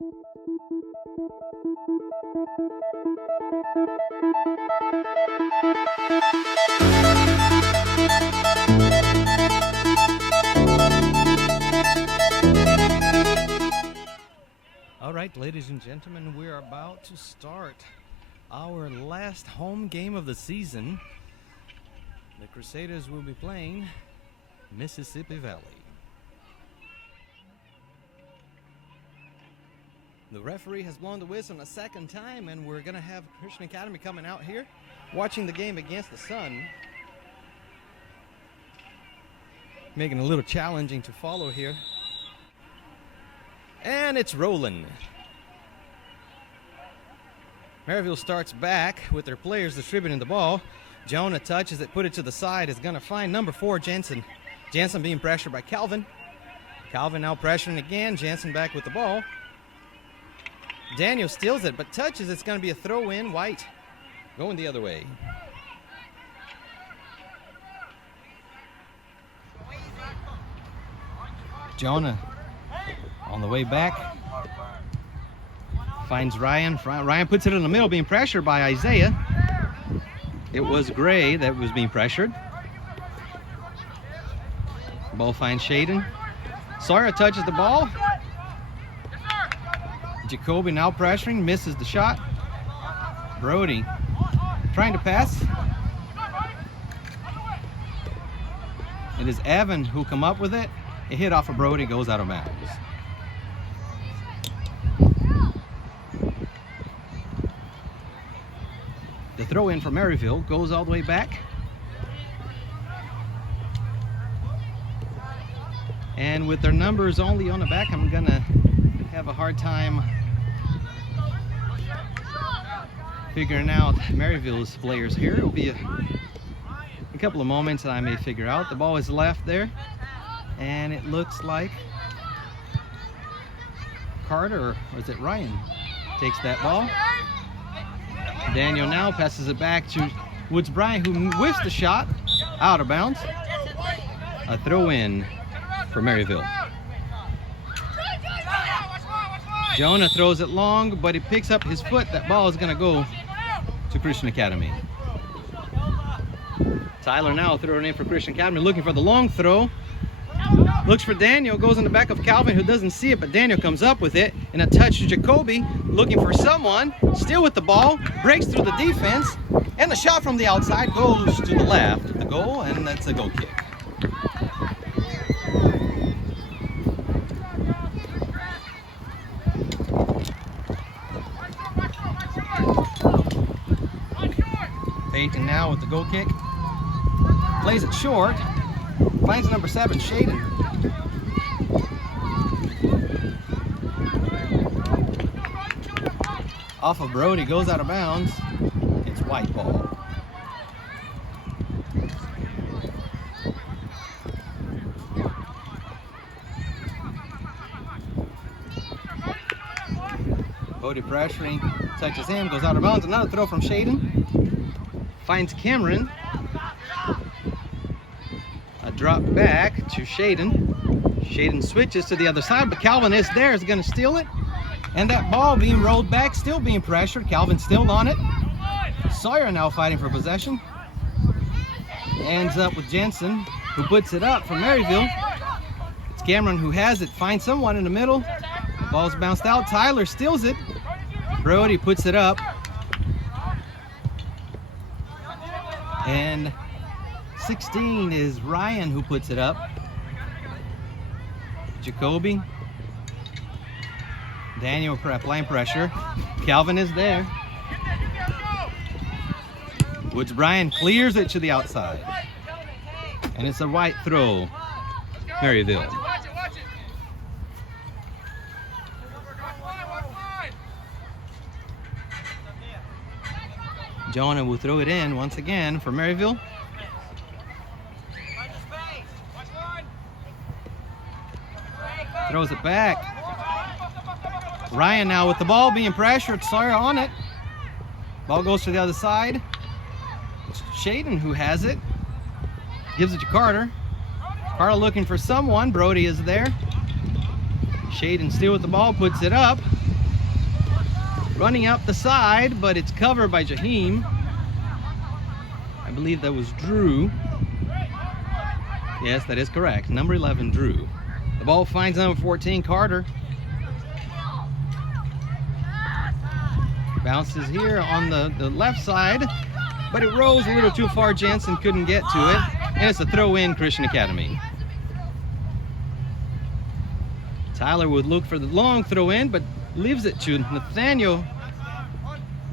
All right, ladies and gentlemen, we're about to start our last home game of the season. The Crusaders will be playing Mississippi Valley. The referee has blown the whistle a second time, and we're going to have Christian Academy coming out here, watching the game against the Sun. Making it a little challenging to follow here. And it's rolling. Maryville starts back with their players distributing the ball. Jonah touches it, put it to the side, is going to find number 4, Jensen. Jensen being pressured by Calvin. Calvin now pressuring again. Jensen back with the ball. Daniel steals it, but touches. It's going to be a throw-in. White going the other way. Jonah on the way back. Finds Ryan. Ryan puts it in the middle, being pressured by Isaiah. It was Gray that was being pressured. Ball finds Shaden. Sawyer touches the ball. Jacoby now pressuring, misses the shot. Brody trying to pass. It is Evan who come up with it. A hit off of Brody, goes out of bounds. The throw in from Maryville goes all the way back. And with their numbers only on the back, I'm gonna have a hard time figuring out Maryville's players here. It'll be a couple of moments that I may figure out. The ball is left there, and it looks like Carter, or is it Ryan, takes that ball. Daniel now passes it back to Woods Bryant, who whiffs the shot out of bounds. A throw in for Maryville. Jonah throws it long, but he picks up his foot. That ball is going to go to Christian Academy. Tyler now throwing in for Christian Academy, looking for the long throw. Looks for Daniel, goes in the back of Calvin, who doesn't see it, but Daniel comes up with it. And a touch to Jacoby, looking for someone, still with the ball, breaks through the defense, and the shot from the outside goes to the left of the goal, and that's a goal kick. Peyton now with the goal kick. Plays it short. Finds number 7, Shaden. Off of Brody, goes out of bounds. It's white ball. Brody pressuring, touches him, goes out of bounds. Another throw from Shaden. Finds Cameron. A drop back to Shaden. Shaden switches to the other side, but Calvin is there, is going to steal it. And that ball being rolled back, still being pressured. Calvin still on it. Sawyer now fighting for possession. Ends up with Jensen, who puts it up for Maryville. It's Cameron who has it, finds someone in the middle. Ball's bounced out. Tyler steals it. Brody puts it up. And 16 is Ryan who puts it up. Jacoby. Daniel applying pressure. Calvin is there. Woods Bryant clears it to the outside. And it's a white throw, Maryville. Jonah will throw it in once again for Maryville. Throws it back. Ryan now with the ball being pressured. Sawyer on it. Ball goes to the other side. It's Shaden who has it. Gives it to Carter. Carter looking for someone. Brody is there. Shaden still with the ball, puts it up. running up the side, but it's covered by Jaheim. I believe that was Drew. Yes, that is correct. Number 11, Drew. The ball finds number 14, Carter. Bounces here on the left side, but it rolls a little too far. Jensen couldn't get to it, and it's a throw in, Christian Academy. Tyler would look for the long throw in, but leaves it to Nathaniel.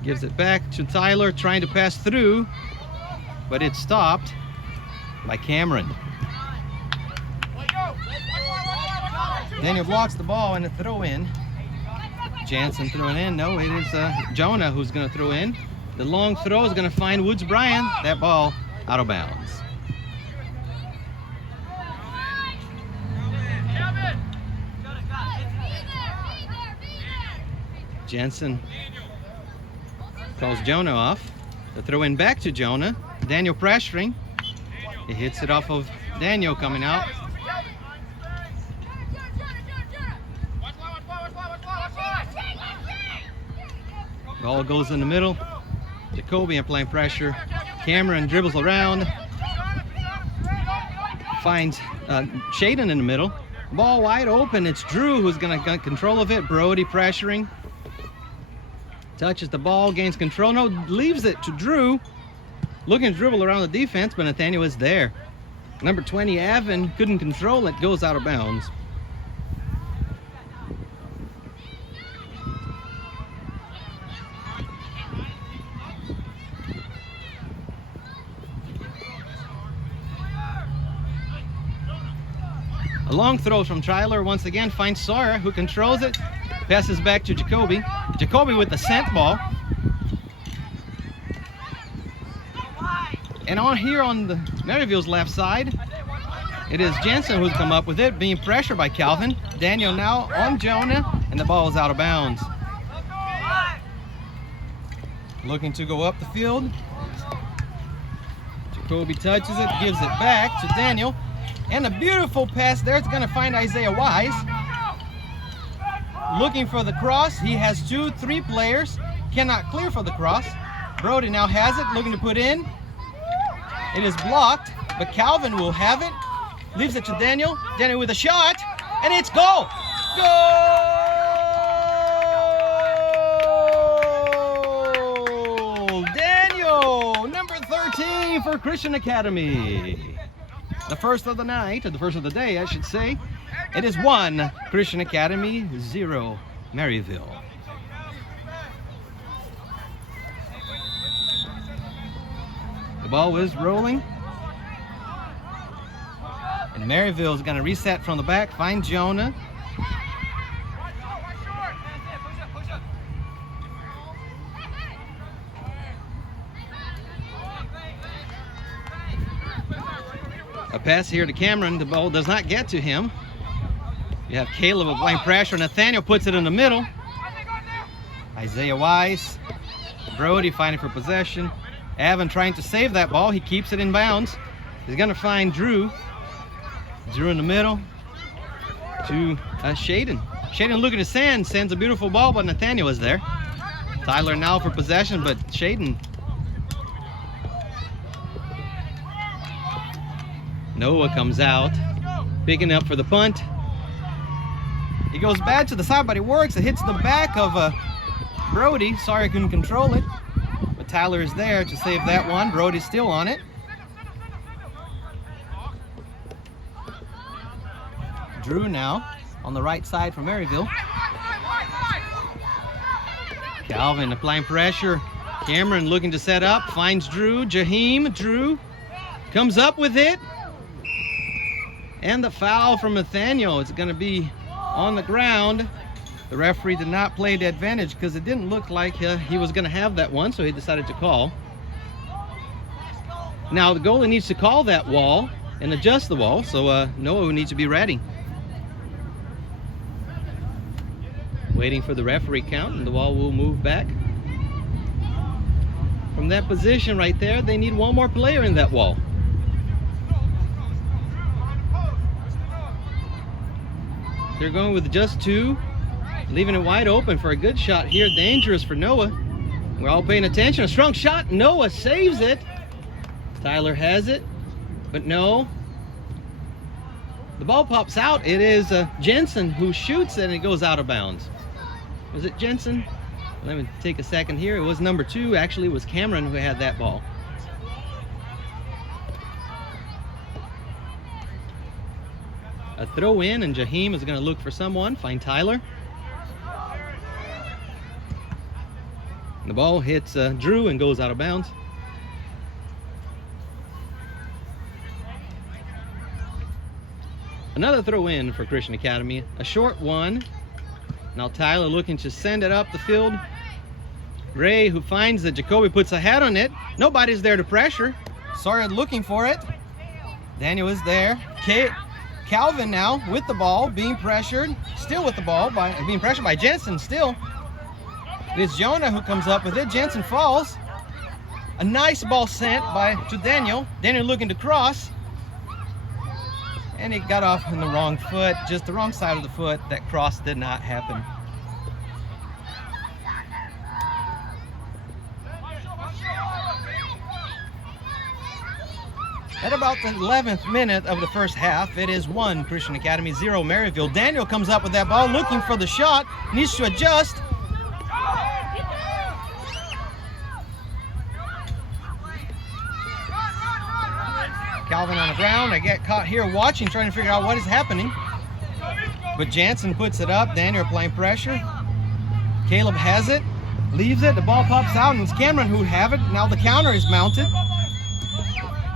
Gives it back to Tyler, trying to pass through, but it's stopped by Cameron. Daniel blocks the ball and a throw in. Jansen throwing in. No, it is Jonah who's going to throw in. The long throw is going to find Woods Bryan. That ball out of bounds. Jensen calls Jonah off. The throw in back to Jonah. Daniel pressuring. He hits it off of Daniel coming out. Ball goes in the middle. Jacoby applying pressure. Cameron dribbles around. Finds Shaden in the middle. Ball wide open. It's Drew who's going to get control of it. Brody pressuring. Touches the ball, gains control. No, leaves it to Drew. Looking to dribble around the defense, but Nathaniel is there. Number 20, Evan, couldn't control it. Goes out of bounds. A long throw from Tyler once again finds Sawyer, who controls it. Passes back to Jacoby. Jacoby with the scent ball. And on here on the Maryville's left side, it is Jensen who's come up with it, being pressured by Calvin. Daniel now on Jonah, and the ball is out of bounds. Looking to go up the field. Jacoby touches it, gives it back to Daniel. And a beautiful pass there. It's going to find Isaiah Wise. Looking for the cross. He has 2-3 players. Cannot clear for the cross. Brody now has it, looking to put in. It is blocked, but Calvin will have it. Leaves it to Daniel. Daniel with a shot, and it's goal! Goal! Daniel, number 13 for Christian Academy. The first of the night, or the first of the day, I should say. It is 1 Christian Academy, 0 Maryville. The ball is rolling. And Maryville is going to reset from the back, find Jonah. A pass here to Cameron. The ball does not get to him. You have Caleb applying pressure. Nathaniel puts it in the middle. Isaiah Wise. Brody fighting for possession. Evan trying to save that ball. He keeps it in bounds. He's going to find Drew. Drew in the middle to Shaden. Shaden looking to send. Sends a beautiful ball, but Nathaniel is there. Tyler now for possession, but Shaden. Noah comes out, picking up for the punt. He goes bad to the side, but it works. It hits the back of Brody. Sorry, I couldn't control it. But Tyler is there to save that one. Brody's still on it. Drew now on the right side for Maryville. Calvin applying pressure. Cameron looking to set up. Finds Drew. Jaheim. Drew comes up with it. And the foul from Nathaniel. It's going to be on the ground. The referee did not play the advantage because it didn't look like he was going to have that one, so he decided to call. Now the goalie needs to call that wall and adjust the wall, so Noah needs to be ready. Waiting for the referee count, and the wall will move back. From that position right there, they need one more player in that wall. They're going with just 2. leaving it wide open for a good shot here. Dangerous for Noah. We're all paying attention. A strong shot. Noah saves it. Tyler has it, but no. The ball pops out. It is Jensen who shoots it, and it goes out of bounds. Was it Jensen? Let me take a second here. It was number 2. Actually, it was Cameron who had that ball. A throw in, and Jaheim is going to look for someone, find Tyler. The ball hits Drew and goes out of bounds. Another throw in for Christian Academy, a short one. Now Tyler looking to send it up the field. Gray, who finds that Jacoby puts a head on it. Nobody's there to pressure. Sawyer looking for it. Daniel is there. Calvin now with the ball, being pressured. Still with the ball, being pressured by Jensen still. It's Jonah who comes up with it. Jensen falls. A nice ball sent to Daniel. Daniel looking to cross. And he got off on the wrong foot, just the wrong side of the foot. That cross did not happen. At about the 11th minute of the first half, it is 1 Christian Academy, 0 Maryville. Daniel comes up with that ball, looking for the shot, needs to adjust. Calvin on the ground. I get caught here watching, trying to figure out what is happening. But Jansen puts it up. Daniel applying pressure. Caleb has it, leaves it. The ball pops out, and it's Cameron who have it. Now the counter is mounted.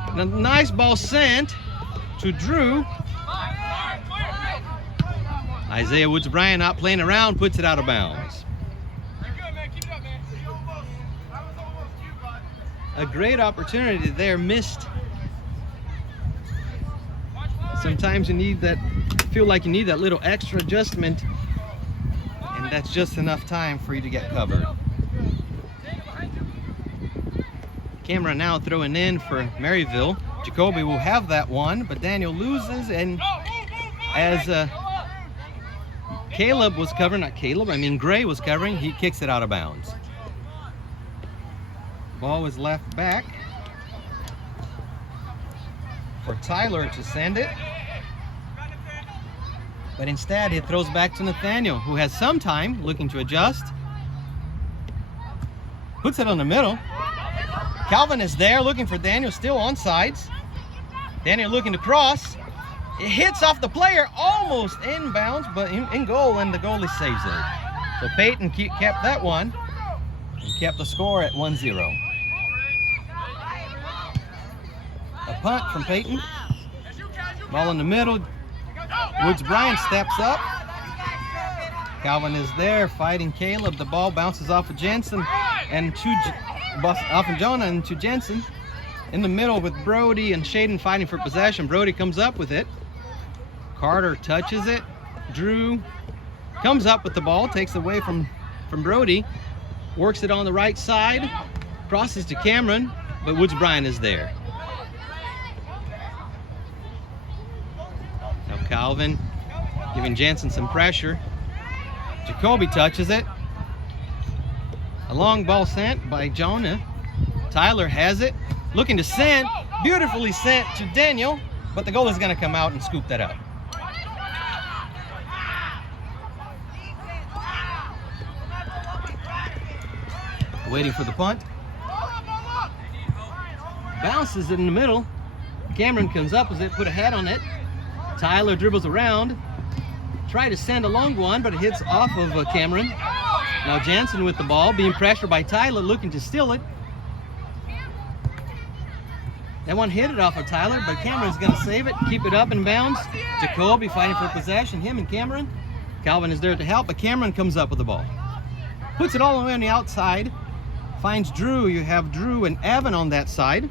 And a nice ball sent to Drew. Isaiah Woods-Bryan not playing around, puts it out of bounds. A great opportunity there missed. Sometimes you need that, feel like you need that little extra adjustment, and that's just enough time for you to get covered. Cameron now throwing in for Maryville. Jacoby will have that one, but Daniel loses, and as Caleb was covering, Gray was covering, he kicks it out of bounds. Ball was left back for Tyler to send it. But instead, it throws back to Nathaniel, who has some time looking to adjust. Puts it on the middle. Calvin is there looking for Daniel, still on sides. Daniel looking to cross. It hits off the player, almost inbounds, but in goal, and the goalie saves it. So Peyton kept that one and kept the score at 1-0. A punt from Peyton. Ball in the middle. Woods-Bryan steps up. Calvin is there fighting Caleb. The ball bounces off of Jensen and off of Jonah and to Jensen. In the middle with Brody and Shaden fighting for possession. Brody comes up with it. Carter touches it. Drew comes up with the ball, takes away from Brody, works it on the right side, crosses to Cameron, but Woods-Bryan is there. Now Calvin giving Jensen some pressure. Jacoby touches it. A long ball sent by Jonah. Tyler has it. Looking to send. Beautifully sent to Daniel, but the goal is going to come out and scoop that up. Waiting for the punt. Bounces in the middle. Cameron comes up with it, put a head on it. Tyler dribbles around. Try to send a long one, but it hits off of Cameron. Now Jansen with the ball, being pressured by Tyler, looking to steal it. That one hit it off of Tyler, but Cameron's going to save it, keep it up in bounds. Jacoby fighting for possession, him and Cameron. Calvin is there to help, but Cameron comes up with the ball. Puts it all the way on the outside. Finds Drew. You have Drew and Evan on that side.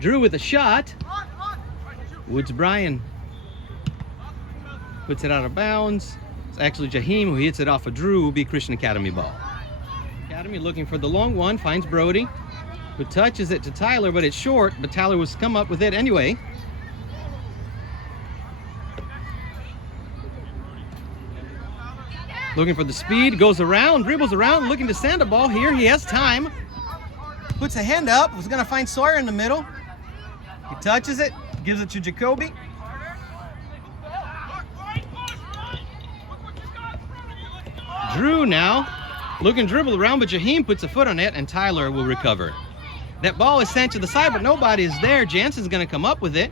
Drew with a shot. Woods-Bryan puts it out of bounds. It's actually Jaheim who hits it off of Drew. Will be Christian Academy ball. Academy looking for the long one. Finds Brody, who touches it to Tyler, but it's short. But Tyler was come up with it anyway. Looking for the speed, goes around, dribbles around, looking to send a ball here. He has time. Puts a hand up, was gonna find Sawyer in the middle. He touches it, gives it to Jacoby. Drew now, looking to dribble around, but Jaheim puts a foot on it and Tyler will recover. That ball is sent to the side, but nobody is there. Jansen's gonna come up with it,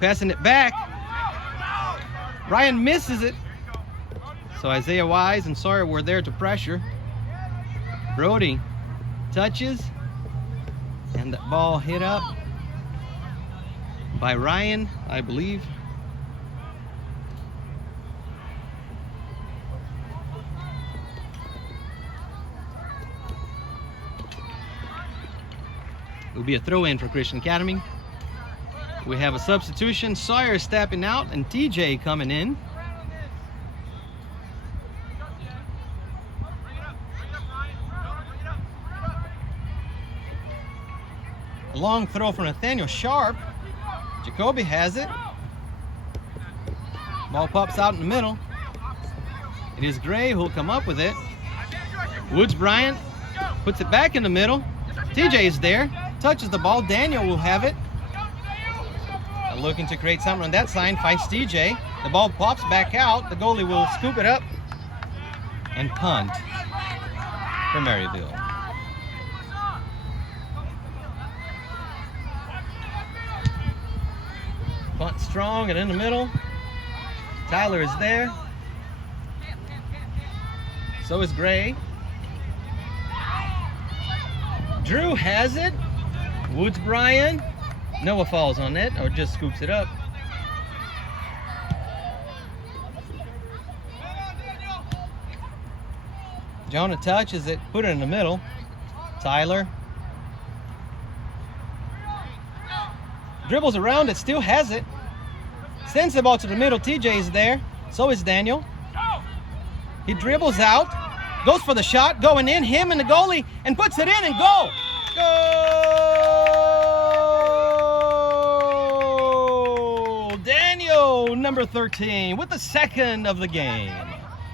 passing it back. Ryan misses it. So Isaiah Wise and Sawyer were there to pressure. Brody touches, and that ball hit up by Ryan, I believe. It will be a throw-in for Christian Academy. We have a substitution. Sawyer is stepping out and TJ coming in. A long throw from Nathaniel Sharp. Jacoby has it. Ball pops out in the middle. It is Gray who will come up with it. Woods Bryant puts it back in the middle. TJ is there. Touches the ball. Daniel will have it. Looking to create something on that side. Finds TJ. The ball pops back out. The goalie will scoop it up and punt for Maryville. Punt strong and in the middle. Tyler is there. So is Gray. Drew has it. Woods Bryan. Noah falls on it or just scoops it up. Jonah touches it, put it in the middle. Tyler dribbles around it, still has it. Sends the ball to the middle. TJ is there. So is Daniel. He dribbles out, goes for the shot, going in, him and the goalie, and puts it in and goal. Goal! Daniel, number 13, with the second of the game.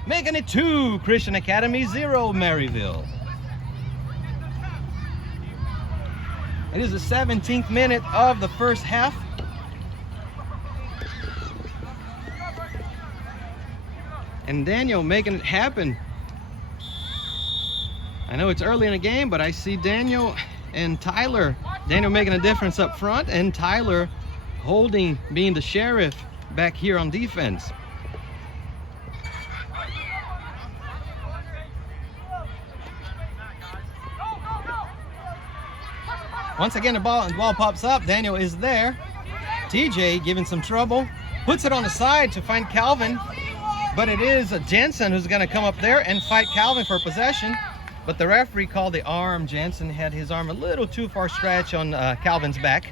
Making it 2, Christian Academy, 0, Maryville. It is the 17th minute of the first half. And Daniel making it happen. I know it's early in the game, but I see Daniel and Tyler. Daniel making a difference up front, and Tyler holding, being the sheriff back here on defense. Once again, the ball pops up. Daniel is there. TJ giving some trouble. Puts it on the side to find Calvin. But it is Jansen who's going to come up there and fight Calvin for possession. But the referee called the arm. Jansen had his arm a little too far stretch on Calvin's back.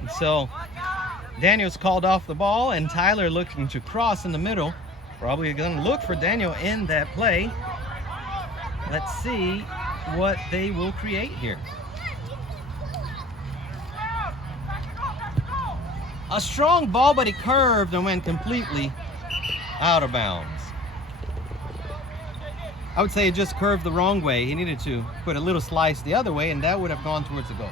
And so Daniel's called off the ball, and Tyler looking to cross in the middle. Probably going to look for Daniel in that play. Let's see what they will create here. A strong ball, but he curved and went completely out of bounds. I would say it just curved the wrong way. He needed to put a little slice the other way, and that would have gone towards the goal.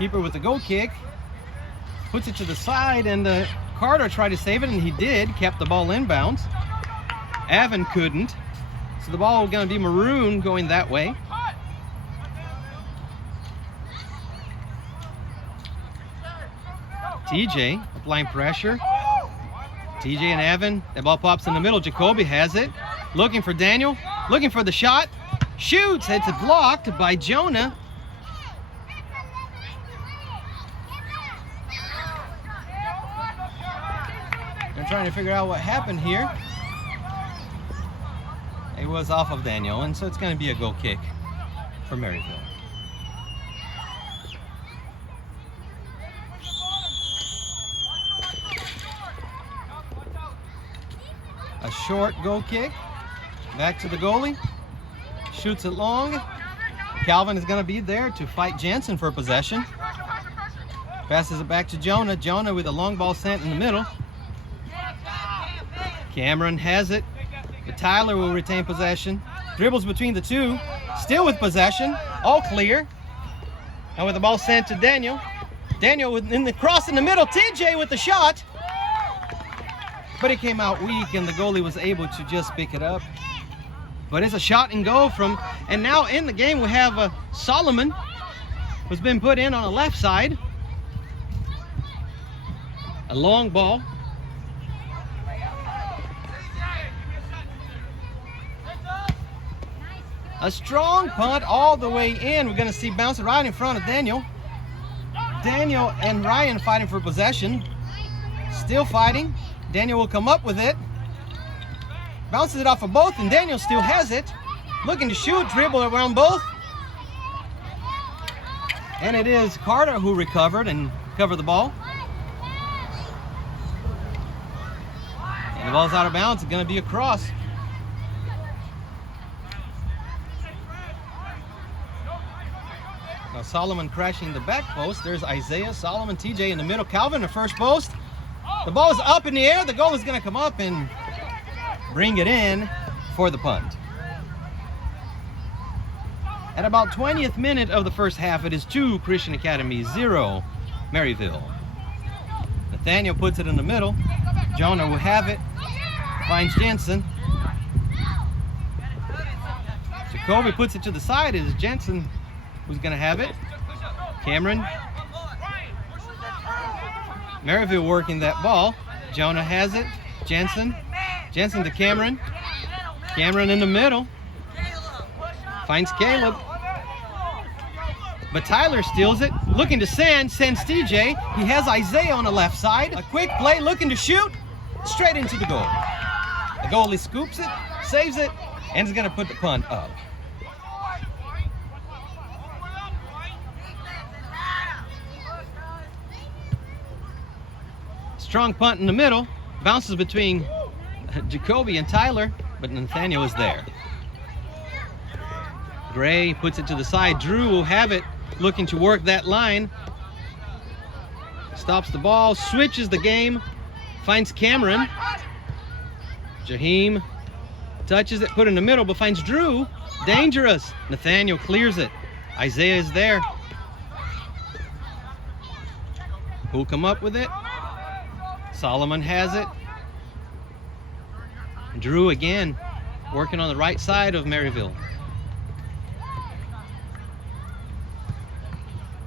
Keeper with the goal kick. Puts it to the side, and Carter tried to save it, and he did. Kept the ball inbounds. Avon couldn't. So the ball is going to be maroon going that way. TJ applying pressure. TJ and Evan. The ball pops in the middle. Jacoby has it. Looking for Daniel. Looking for the shot. Shoots. It's blocked by Jonah. They're trying to figure out what happened here. It was off of Daniel, and so it's going to be a goal kick for Maryville. A short goal kick. Back to the goalie. Shoots it long. Calvin is going to be there to fight Jansen for possession. Passes it back to Jonah. Jonah with a long ball sent in the middle. Cameron has it. But Tyler will retain possession. Dribbles between the two. Still with possession. All clear. And with the ball sent to Daniel. Daniel in the cross in the middle. TJ with the shot. But it came out weak and the goalie was able to just pick it up. But it's a shot and goal from, and now in the game we have Solomon, who's been put in on the left side. A long ball. A strong punt all the way in. We're going to see bouncing right in front of Daniel. Daniel and Ryan fighting for possession. Still fighting. Daniel will come up with it. Bounces it off of both, and Daniel still has it. Looking to shoot, dribble around both. And it is Carter who recovered and covered the ball. And the ball's out of bounds. It's going to be a cross. Now Solomon crashing the back post. There's Isaiah, Solomon, TJ in the middle. Calvin, the first post. The ball is up in the air. The goal is going to come up and bring it in for the punt. At about 20th minute of the first half, it is 2 Christian Academy, 0 Maryville. Nathaniel puts it in the middle. Jonah will have it. Finds Jensen. Jacoby puts it to the side. It is Jensen who's going to have it. Cameron. Maryville working that ball. Jonah has it. Jensen. Jensen to Cameron. Cameron in the middle. Finds Caleb. But Tyler steals it. Looking to sends TJ. He has Isaiah on the left side. A quick play, looking to shoot. Straight into the goal. The goalie scoops it, saves it, and is going to put the punt up. Strong punt in the middle. Bounces between Jacoby and Tyler, but Nathaniel is there. Gray puts it to the side. Drew will have it, looking to work that line. Stops the ball, switches the game, finds Cameron. Jaheim touches it, put it in the middle, but finds Drew. Dangerous. Nathaniel clears it. Isaiah is there. Who'll come up with it? Solomon has it. Drew again, working on the right side of Maryville.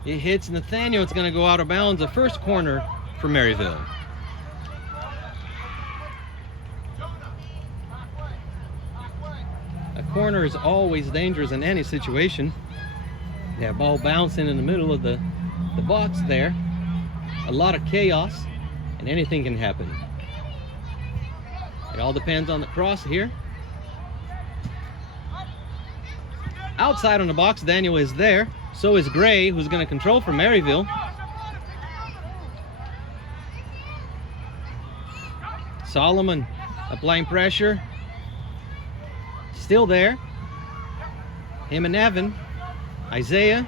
It hits Nathaniel. It's going to go out of bounds. The first corner for Maryville. A corner is always dangerous in any situation. That ball bouncing in the middle of the box there. A lot of chaos, and anything can happen. It all depends on the cross here. Outside on the box, Daniel is there. So is Gray, who's going to control for Maryville. Solomon applying pressure. Still there. Him and Evan. Isaiah.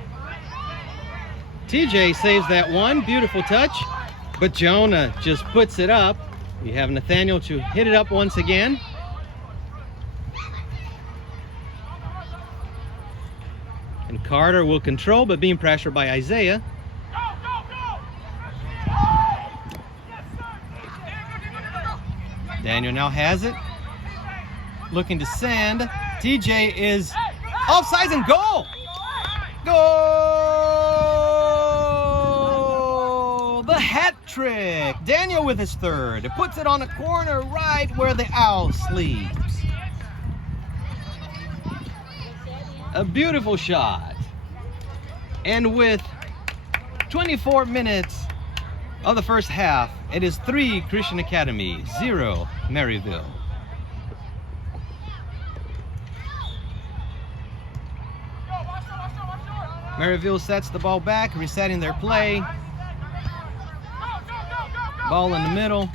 TJ saves that one. Beautiful touch. But Jonah just puts it up. You have Nathaniel to hit it up once again. And Carter will control, but being pressured by Isaiah. Daniel now has it. Looking to send. TJ is offsides and goal! Goal! The hat trick. Daniel with his third. It puts it on the corner right where the owl sleeps. A beautiful shot. And with 24 minutes of the first half, it is 3 Christian Academy, 0 Maryville. Maryville sets the ball back, resetting their play. Ball in the middle.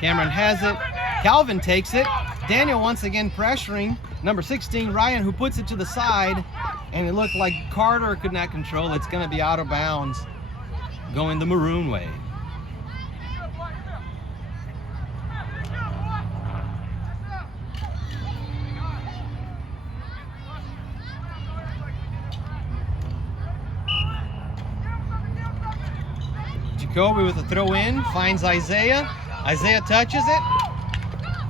Cameron has it. Calvin takes it. Daniel once again pressuring number 16, Ryan, who puts it to the side. And it looked like Carter could not control. It's going to be out of bounds. going the maroon way. Jacoby with a throw in, finds Isaiah. Isaiah touches it,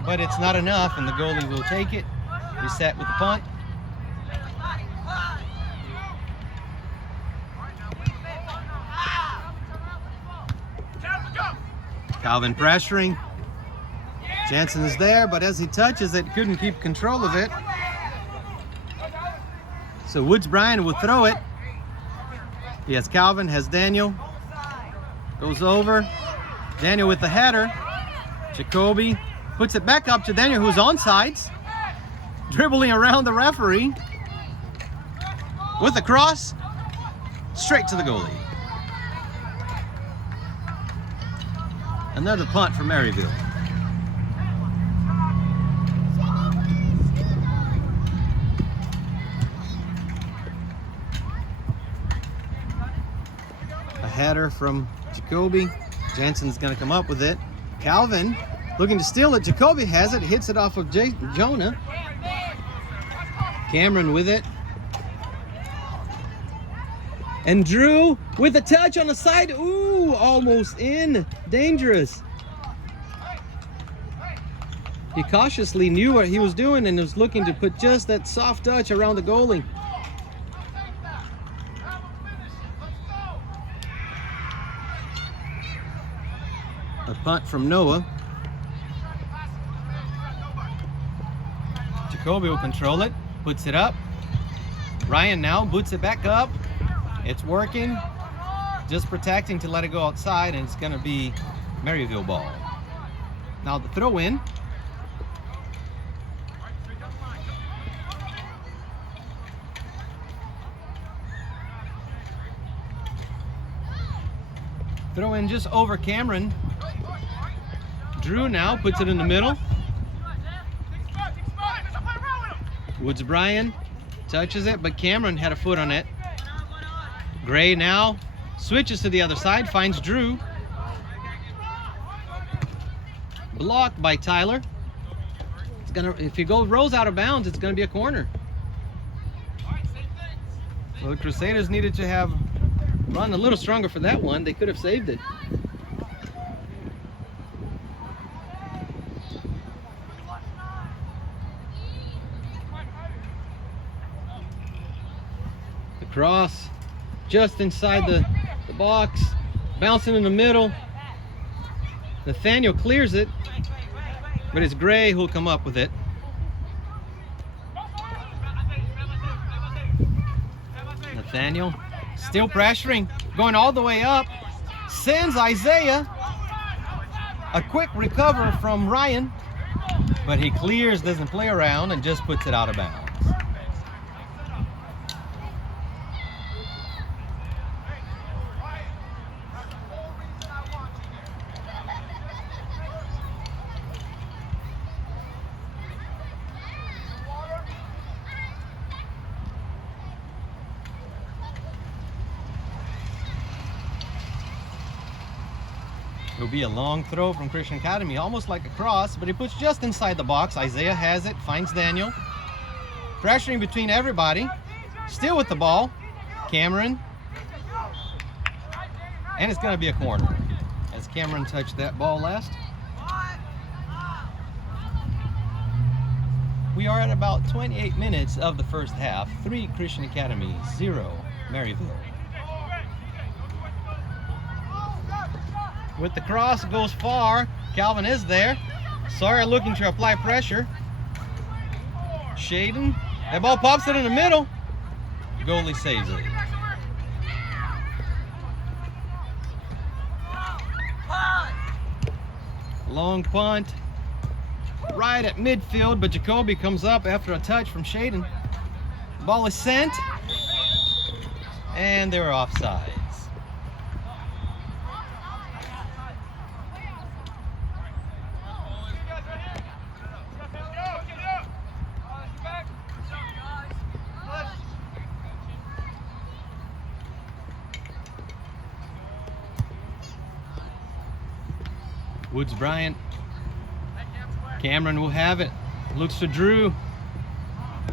but it's not enough, and the goalie will take it. Reset with the punt. Calvin pressuring. Jansen is there, but as he touches it, couldn't keep control of it. So Woods Bryan will throw it. He has Calvin, has Daniel. Goes over. Daniel with the header. Jacoby puts it back up to Daniel, who's onside. Dribbling around the referee. With the cross. Straight to the goalie. Another punt for Maryville. A header from Jacoby. Jansen's going to come up with it. Calvin looking to steal it. Jacoby has it. Hits it off of Jonah. Cameron with it. And Drew with a touch on the side. Ooh, almost in. Dangerous. He cautiously knew what he was doing and was looking to put just that soft touch around the goalie. A punt from Noah. Jacoby will control it. Puts it up. Ryan now boots it back up. It's working. Just protecting to let it go outside, and it's going to be Maryville ball. Now the throw in. Throw in just over Cameron. Drew now puts it in the middle. Woods Bryan touches it, but Cameron had a foot on it. Gray now switches to the other side, finds Drew. Blocked by Tyler. It's gonna, if he rolls out of bounds, it's gonna be a corner. Well, the Crusaders needed to have run a little stronger for that one. They could have saved it. The cross just inside the box, bouncing in the middle. Nathaniel clears it, but it's Gray who'll come up with it. Nathaniel still pressuring, going all the way up, sends Isaiah. A quick recover from Ryan, but he clears, doesn't play around, and just puts it out of bounds. It'll be a long throw from Christian Academy, almost like a cross, but he puts just inside the box. Isaiah has it, finds Daniel. Pressuring between everybody. Still with the ball. Cameron. And it's going to be a corner, as Cameron touched that ball last. We are at about 28 minutes of the first half. 3 Christian Academy, 0 Maryville. With the cross, it goes far. Calvin is there. Sawyer looking to apply pressure. Shaden. That ball pops it in the middle. Goalie saves it. Long punt. Right at midfield, but Jacoby comes up after a touch from Shaden. Ball is sent. And they're offside. Woods Bryant. Cameron will have it. Looks to Drew.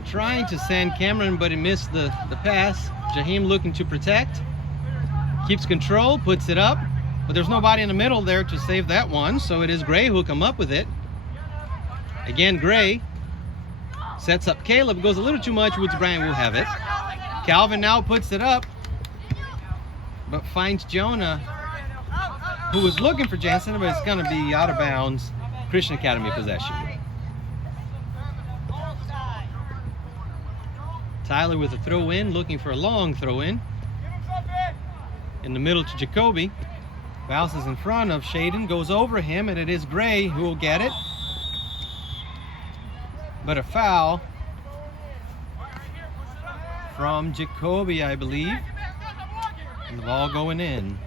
Trying to send Cameron, but he missed the pass. Jaheim looking to protect. Keeps control, puts it up. But there's nobody in the middle there to save that one. So it is Gray who'll come up with it. Again, Gray sets up Caleb. Goes a little too much. Woods Bryant will have it. Calvin now puts it up, but finds Jonah, who was looking for Jansen, but it's going to be out of bounds. Christian Academy possession. Tyler with a throw in, looking for a long throw in. In the middle to Jacoby. Bounces in front of Shaden, goes over him, and it is Gray who will get it. But a foul from Jacoby, I believe. And the ball going in.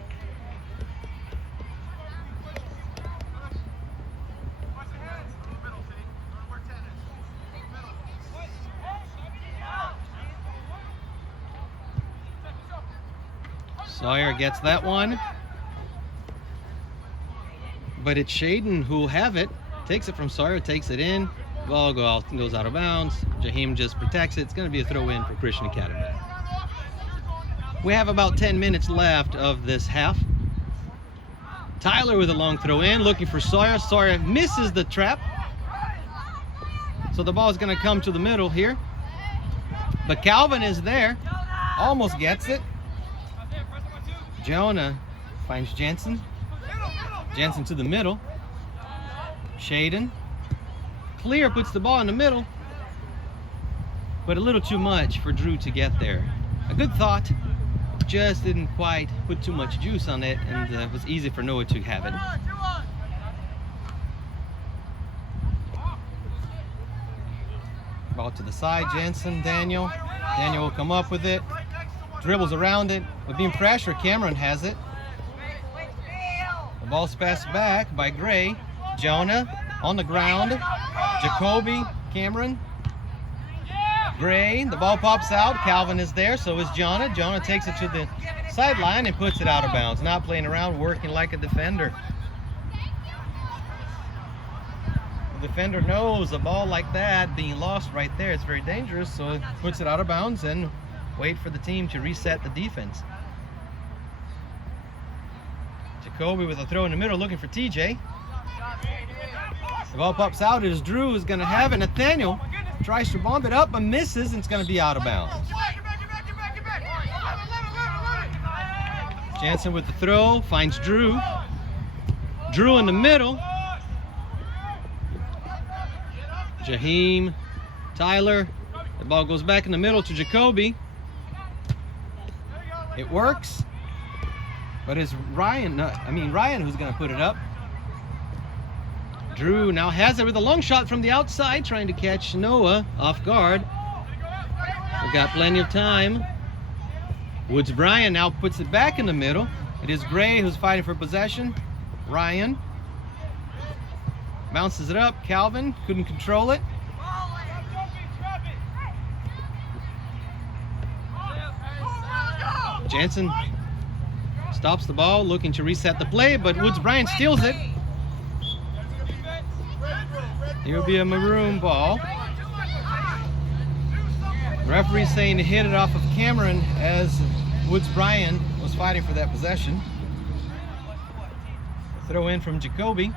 Sawyer gets that one. But it's Shaden who'll have it. Takes it from Sawyer, takes it in. Ball goes out of bounds. Jaheim just protects it. It's going to be a throw in for Christian Academy. We have about 10 minutes left of this half. Tyler with a long throw in, looking for Sawyer. Sawyer misses the trap. So the ball is going to come to the middle here. But Calvin is there. Almost gets it. Jonah finds Jansen. Jansen to the middle. Shaden. Clear puts the ball in the middle. But a little too much for Drew to get there. A good thought. Just didn't quite put too much juice on it, and it was easy for Noah to have it. Ball to the side. Jansen, Daniel. Daniel will come up with it. Dribbles around it. With being pressure, Cameron has it. The ball's passed back by Gray. Jonah on the ground. Jacoby, Cameron. Gray, the ball pops out. Calvin is there, so is Jonah. Jonah takes it to the sideline and puts it out of bounds. Not playing around, working like a defender. The defender knows a ball like that being lost right there, it's very dangerous, so it puts it out of bounds and wait for the team to reset the defense. Jacoby with a throw in the middle, looking for TJ. The ball pops out. It is Drew who's going to have it. Nathaniel tries to bomb it up, but misses, and it's going to be out of bounds. Jansen with the throw, finds Drew. Drew in the middle. Jaheim, Tyler. The ball goes back in the middle to Jacoby. It works, but it's Ryan who's going to put it up. Drew now has it with a long shot from the outside, trying to catch Noah off guard. We've got plenty of time. Woods Bryant now puts it back in the middle. It is Gray who's fighting for possession. Ryan bounces it up. Calvin couldn't control it. Jansen stops the ball, looking to reset the play, but Woods Bryant steals it. It will be a maroon ball. Referee saying to hit it off of Cameron as Woods Bryant was fighting for that possession. Throw in from Jacoby.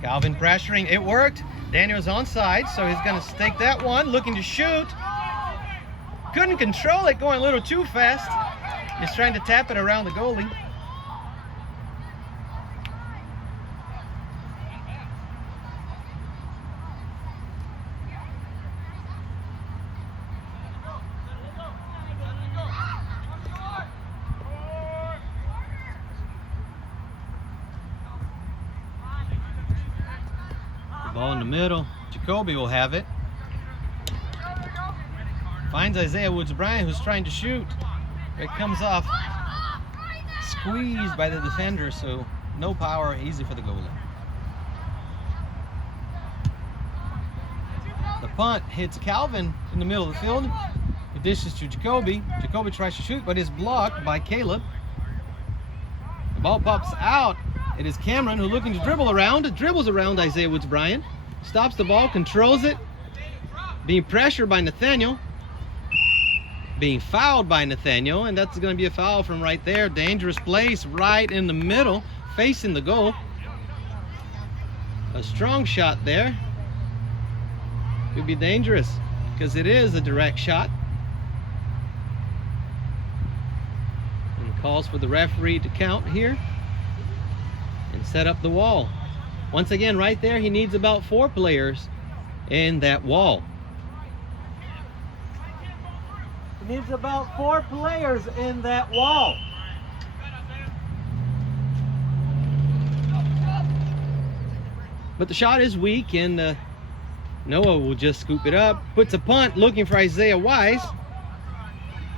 Calvin pressuring. It worked. Daniel's onside, so he's going to stake that one. Looking to shoot. Couldn't control it, going a little too fast. He's trying to tap it around the goalie. Ball in the middle. Jacoby will have it. Finds Isaiah Woods Bryant, who's trying to shoot. It comes off. Squeezed by the defender, so no power, easy for the goalie. The punt hits Calvin in the middle of the field. It dishes to Jacoby. Jacoby tries to shoot, but is blocked by Caleb. The ball pops out It is Cameron who looking to dribble around. Dribbles around Isaiah Woods Bryant. Stops the ball, controls it. Being pressured by Nathaniel. Being fouled by Nathaniel, and that's going to be a foul from right there. Dangerous place right in the middle, facing the goal. A strong shot there. Could be dangerous because it is a direct shot. And calls for the referee to count here and set up the wall. Once again, right there, he needs about 4 players in that wall. He needs about 4 players in that wall. But the shot is weak, and Noah will just scoop it up. Puts a punt, looking for Isaiah Wise.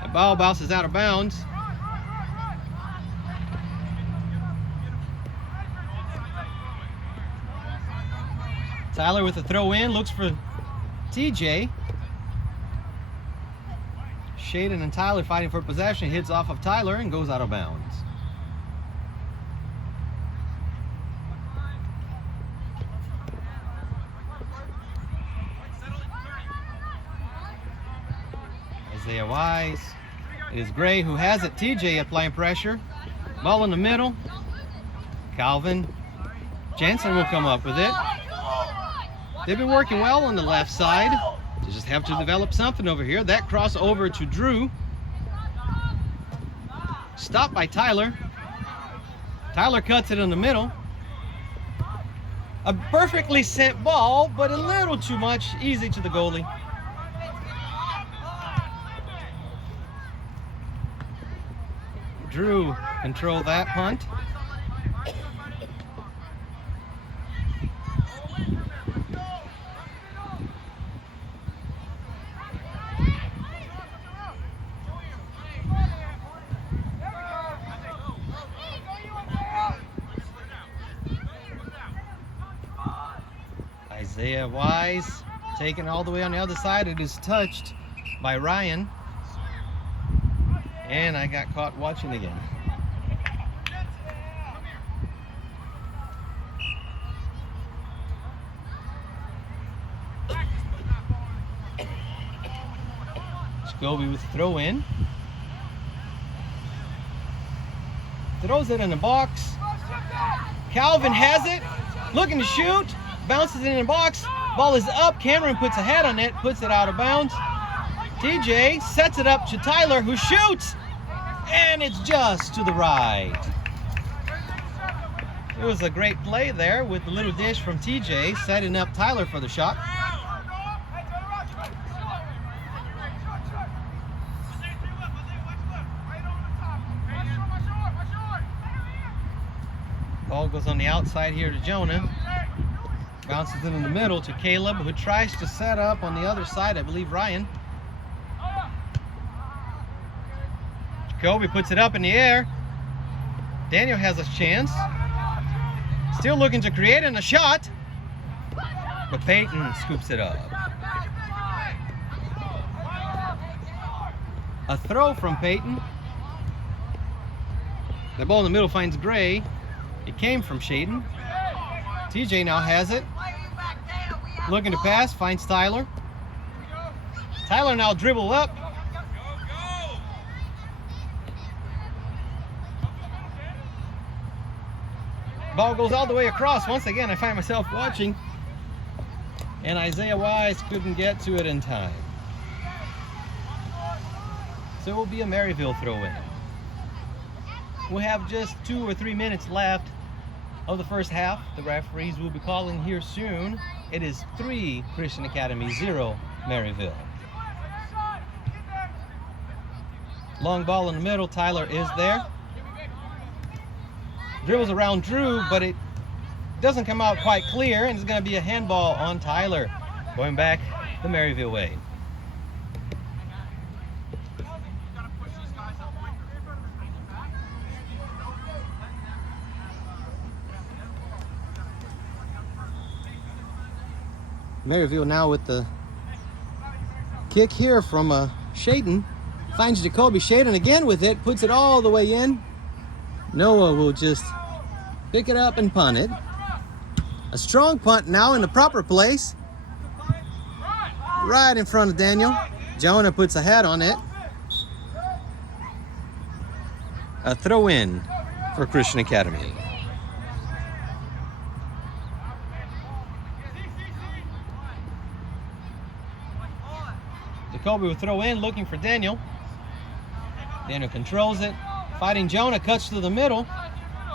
The ball bounces out of bounds. Tyler with a throw in, looks for TJ. Shaden and Tyler fighting for possession, hits off of Tyler and goes out of bounds. Isaiah Wise. It is Gray who has it. TJ applying pressure. Ball in the middle. Calvin Jansen will come up with it. They've been working well on the left side. They just have to develop something over here. That cross over to Drew. Stopped by Tyler. Tyler cuts it in the middle. A perfectly sent ball, but a little too much. Easy to the goalie. Drew control that punt. Isaiah Wise taken all the way on the other side. It is touched by Ryan. And I got caught watching again. Scobie with the throw in. Throws it in the box. Calvin has it. Looking to shoot. Bounces it in the box. Ball is up. Cameron puts a head on it. Puts it out of bounds. TJ sets it up to Tyler, who shoots, and it's just to the right. It was a great play there with the little dish from TJ, setting up Tyler for the shot. Ball goes on the outside here to Jonah. Bounces it in the middle to Caleb, who tries to set up on the other side, I believe Ryan. Jacoby puts it up in the air. Daniel has a chance. Still looking to create in a shot. But Peyton scoops it up. A throw from Peyton. The ball in the middle finds Gray. It came from Shaden. TJ now has it. Looking to pass, finds Tyler. Tyler now dribble up. Ball goes all the way across. Once again, I find myself watching, and Isaiah Wise couldn't get to it in time. So it will be a Maryville throw-in. We'll have just 2 or 3 minutes left of the first half. The referees will be calling here soon. It is 3 Christian Academy, 0 Maryville. Long ball in the middle. Tyler is there. Dribbles around Drew, but it doesn't come out quite clear, and it's going to be a handball on Tyler. Going back the Maryville way. Maryville now with the kick here from Shaden. Finds Jacoby. Shaden again with it. Puts it all the way in. Noah will just pick it up and punt it. A strong punt now in the proper place. Right in front of Daniel. Jonah puts a hat on it. A throw in for Christian Academy. Jacoby will throw in, looking for Daniel. Daniel controls it. Fighting Jonah, cuts to the middle.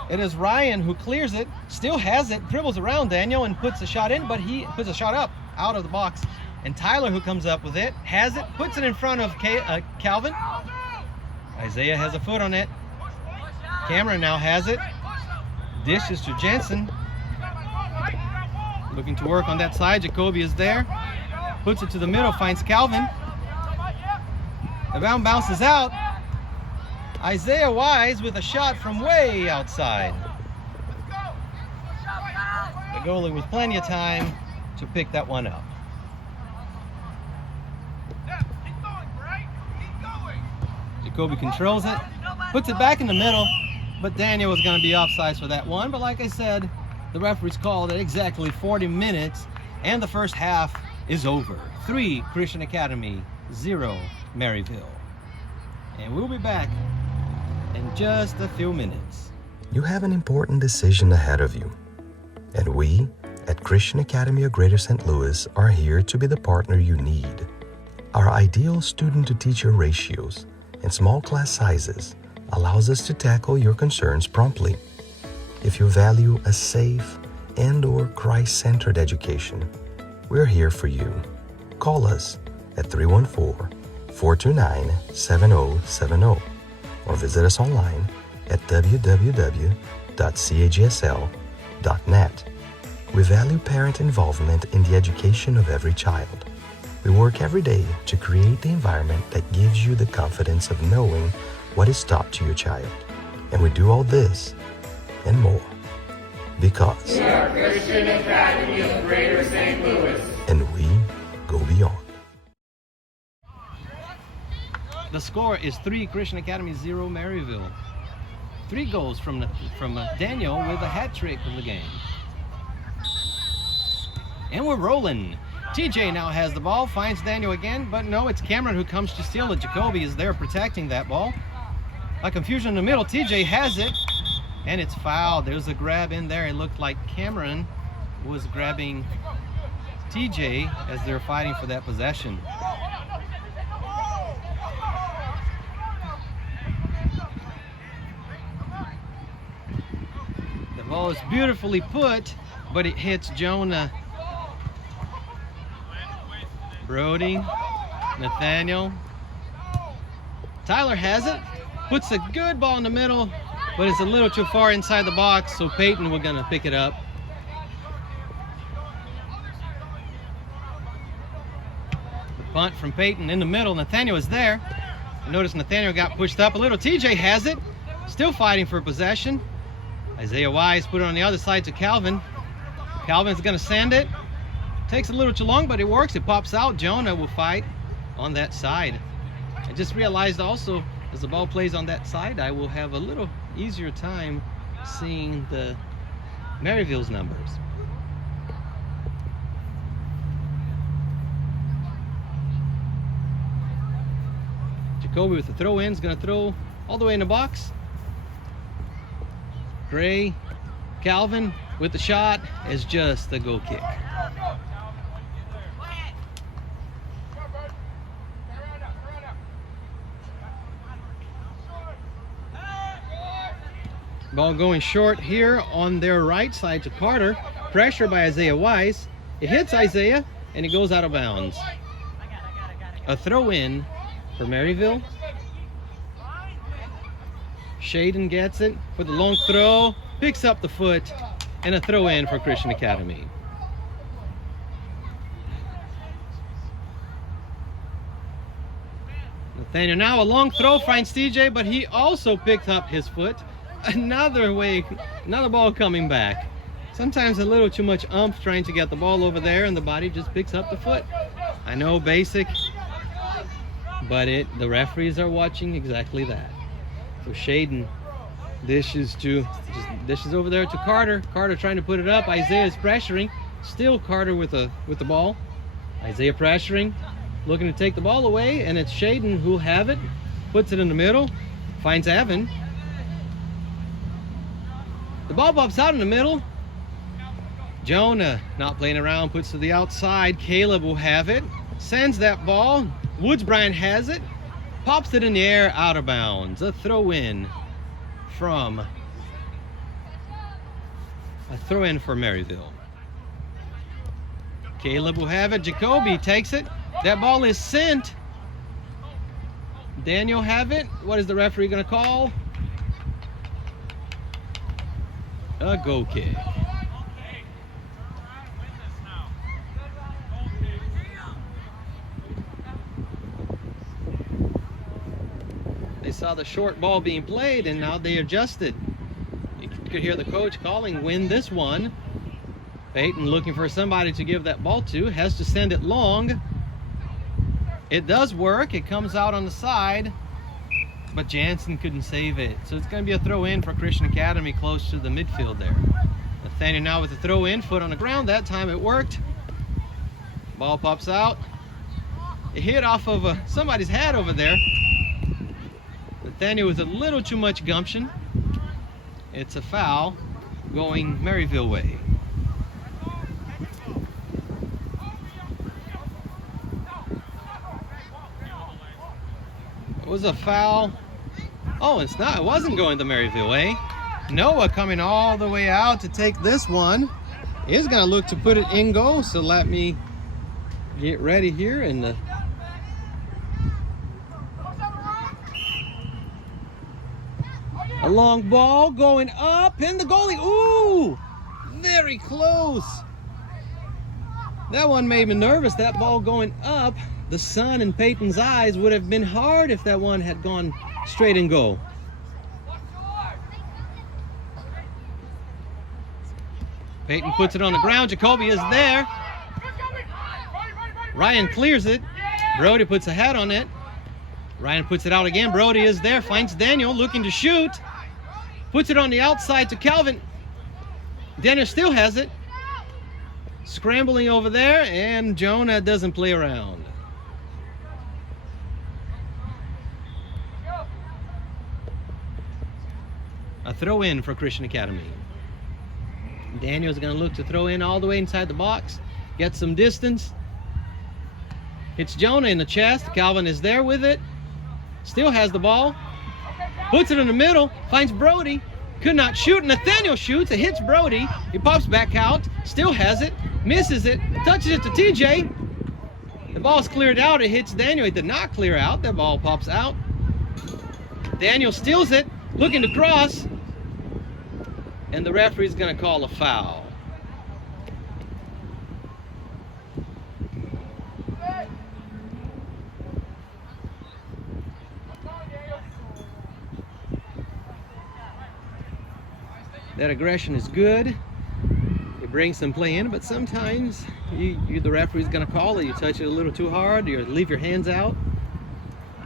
It is Ryan who clears it, still has it, dribbles around Daniel and puts a shot in, but he puts a shot up, out of the box. And Tyler, who comes up with it, has it, puts it in front of Calvin. Isaiah has a foot on it. Cameron now has it. Dishes to Jensen. Looking to work on that side. Jacoby is there. Puts it to the middle, finds Calvin. The bound bounces out. Isaiah Wise with a shot from way outside. The goalie with plenty of time to pick that one up. Jacoby controls it, puts it back in the middle, but Daniel was going to be offsides for that one. But like I said, the referees called at exactly 40 minutes, and the first half is over. 3 Christian Academy, 0 Maryville. And we'll be back in just a few minutes. You have an important decision ahead of you. And we, at Christian Academy of Greater St. Louis, are here to be the partner you need. Our ideal student-to-teacher ratios and small class sizes allows us to tackle your concerns promptly. If you value a safe and/or Christ-centered education, we're here for you. Call us at 314-429-7070 or visit us online at www.cagsl.net. We value parent involvement in the education of every child. We work every day to create the environment that gives you the confidence of knowing what is taught to your child. And we do all this and more because we are Christian Academy of Greater St. Louis. And we go beyond. The score is 3 Christian Academy, 0 Maryville. 3 goals from Daniel with a hat trick of the game. And we're rolling. TJ now has the ball, finds Daniel again, but no, it's Cameron who comes to steal it. Jacoby is there protecting that ball. A confusion in the middle. TJ has it, and it's fouled. There's a grab in there. It looked like Cameron was grabbing TJ as they're fighting for that possession. The ball is beautifully put, but it hits Jonah. Brody, Nathaniel. Tyler has it, puts a good ball in the middle, but it's a little too far inside the box, so Peyton, we're gonna pick it up. The punt from Peyton in the middle. Nathaniel is there. Notice Nathaniel got pushed up a little. TJ has it, still fighting for possession. Isaiah Wise put it on the other side to Calvin. Calvin's gonna send it. Takes a little too long, but it works. It pops out. Jonah will fight on that side. I just realized also, as the ball plays on that side, I will have a little easier time seeing the Maryville's numbers. Jacoby with the throw in is going to throw all the way in the box. Gray, Calvin with the shot is just a goal kick. Ball going short here on their right side to Carter. Pressure by Isaiah Wise. It hits Isaiah and it goes out of bounds. A throw in for Maryville. Shaden gets it for the long throw. Picks up the foot and a throw in for Christian Academy. Nathaniel now a long throw finds TJ, but he also picked up his foot. Another ball coming back. Sometimes a little too much umph trying to get the ball over there and the body just picks up the foot. I know, basic, but the referees are watching exactly that. So Shaden Dishes over there to Carter. Carter trying to put it up. Isaiah is pressuring. Still Carter with the ball. Isaiah pressuring, looking to take the ball away, and it's Shaden who'll have it. Puts it in the middle. Finds Evan. The ball pops out in the middle. Jonah not playing around, puts to the outside. Caleb will have it. Sends that ball. Woods Bryant has it. Pops it in the air, out of bounds. A throw in for Maryville. Caleb will have it. Jacoby takes it. That ball is sent. Daniel have it. What is the referee going to call? A goal kick. They saw the short ball being played, and now they adjusted. You could hear the coach calling, win this one. Peyton looking for somebody to give that ball to, has to send it long. It does work. It comes out on the side, but Jansen couldn't save it. So it's going to be a throw in for Christian Academy close to the midfield there. Nathaniel now with the throw in, foot on the ground. That time it worked. Ball pops out. It hit off of somebody's hat over there. Nathaniel with a little too much gumption. It's a foul going Maryville way. It was a foul. Oh, it's not. It wasn't going the Maryville way. Noah coming all the way out to take this one. Is going to look to put it in goal. So let me get ready here and a long ball going up in the goalie. Ooh, very close. That one made me nervous. That ball going up. The sun in Peyton's eyes would have been hard if that one had gone straight in goal. Peyton puts it on the ground. Jacoby is there. Ryan clears it. Brody puts a hat on it. Ryan puts it out again. Brody is there. Finds Daniel looking to shoot. Puts it on the outside to Calvin. Daniel still has it. Scrambling over there, and Jonah doesn't play around. A throw in for Christian Academy. Daniel's going to look to throw in all the way inside the box. Get some distance. Hits Jonah in the chest. Calvin is there with it. Still has the ball. Puts it in the middle. Finds Brody. Could not shoot. Nathaniel shoots. It hits Brody. He pops back out. Still has it. Misses it. Touches it to TJ. The ball's cleared out. It hits Daniel. It did not clear out. That ball pops out. Daniel steals it. Looking to cross. And the referee's going to call a foul. That aggression is good. It brings some play in, but sometimes the referee's going to call it. You touch it a little too hard, you leave your hands out.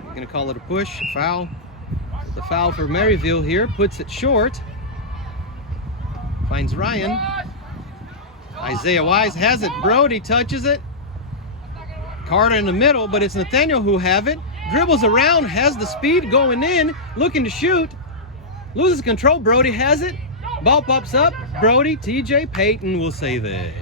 You're going to call it a push, a foul. The foul for Maryville here, puts it short. Finds Ryan. Isaiah Wise has it. Brody touches it. Carter in the middle, but it's Nathaniel who have it. Dribbles around, has the speed going in, looking to shoot. Loses control. Brody has it. Ball pops up. Brody, TJ, Peyton will save it.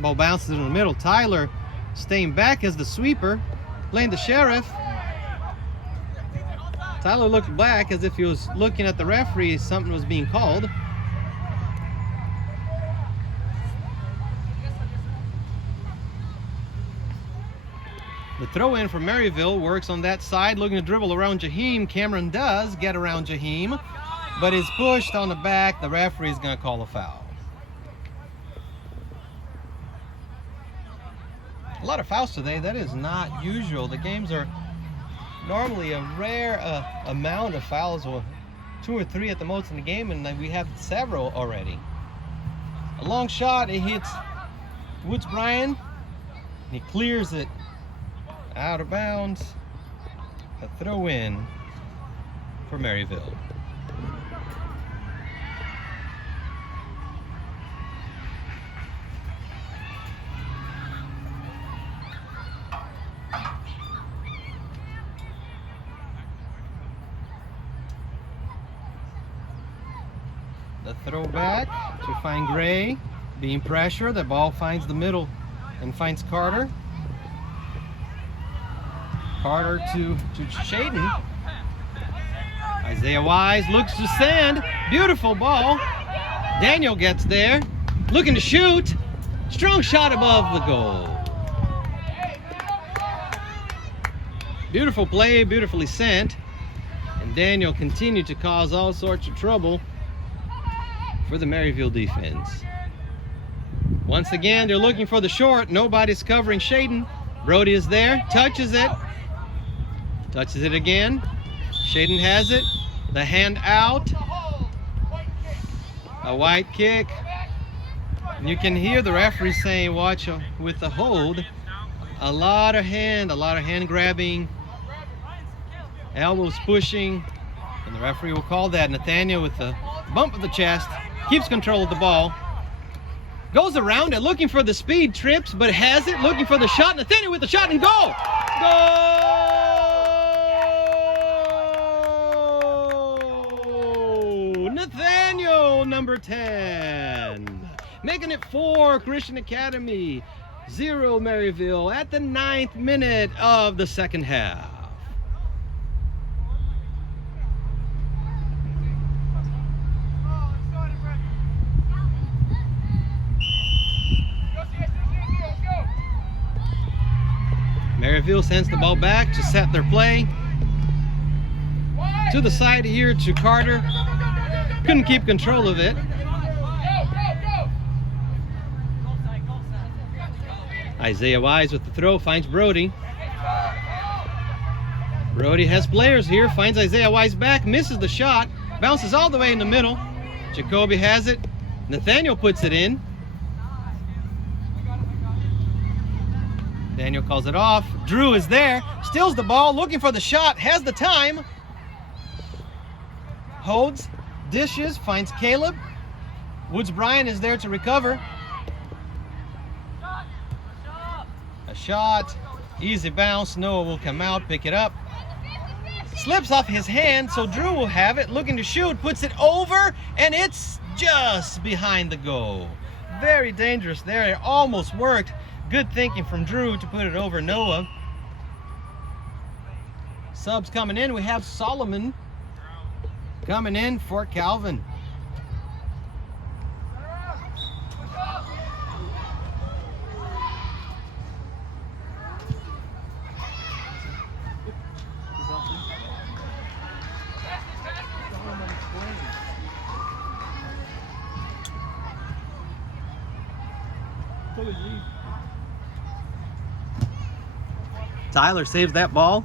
Ball bounces in the middle. Tyler staying back as the sweeper, playing the sheriff. Tyler looked back as if he was looking at the referee. Something was being called. The throw in from Maryville works on that side, looking to dribble around Jaheim. Cameron does get around Jaheim, but is pushed on the back. The referee is going to call a foul. A lot of fouls today. That is not usual. The games are normally a rare amount of fouls, or 2 or 3 at the most in the game, and we have several already. A long shot, it hits Woods Bryan. He clears it out of bounds. A throw in for Maryville. The throwback to find Gray, being pressure. The ball finds the middle and finds Carter. Carter to Shaden. Isaiah Wise looks to send. Beautiful ball. Daniel gets there, looking to shoot. Strong shot above the goal. Beautiful play, beautifully sent. And Daniel continued to cause all sorts of trouble for the Maryville defense. Once again, they're looking for the short. Nobody's covering Shaden. Brody is there, touches it. Touches it again. Shaden has it. The hand out. A white kick. And you can hear the referee saying, watch with the hold. A lot of hand grabbing. Elbows pushing. And the referee will call that. Nathaniel with the bump of the chest. Keeps control of the ball. Goes around it, looking for the speed, trips, but has it. Looking for the shot. Nathaniel with the shot and goal! Goal! Nathaniel, number 10. Making it 4, Christian Academy. 0, Maryville at the 9th minute of the second half. Maryville sends the ball back to set their play. To the side here to Carter. Couldn't keep control of it. Isaiah Wise with the throw, finds Brody. Brody has players here, finds Isaiah Wise back, misses the shot, bounces all the way in the middle. Jacoby has it. Nathaniel puts it in. Daniel calls it off. Drew is there, steals the ball, looking for the shot, has the time. Holds, dishes, finds Caleb. Woods Bryan is there to recover. A shot, easy bounce. Noah will come out, pick it up. Slips off his hand, so Drew will have it, looking to shoot, puts it over, and it's just behind the goal. Very dangerous there, it almost worked. Good thinking from Drew to put it over Noah. Subs coming in, we have Solomon coming in for Calvin. Tyler saves that ball.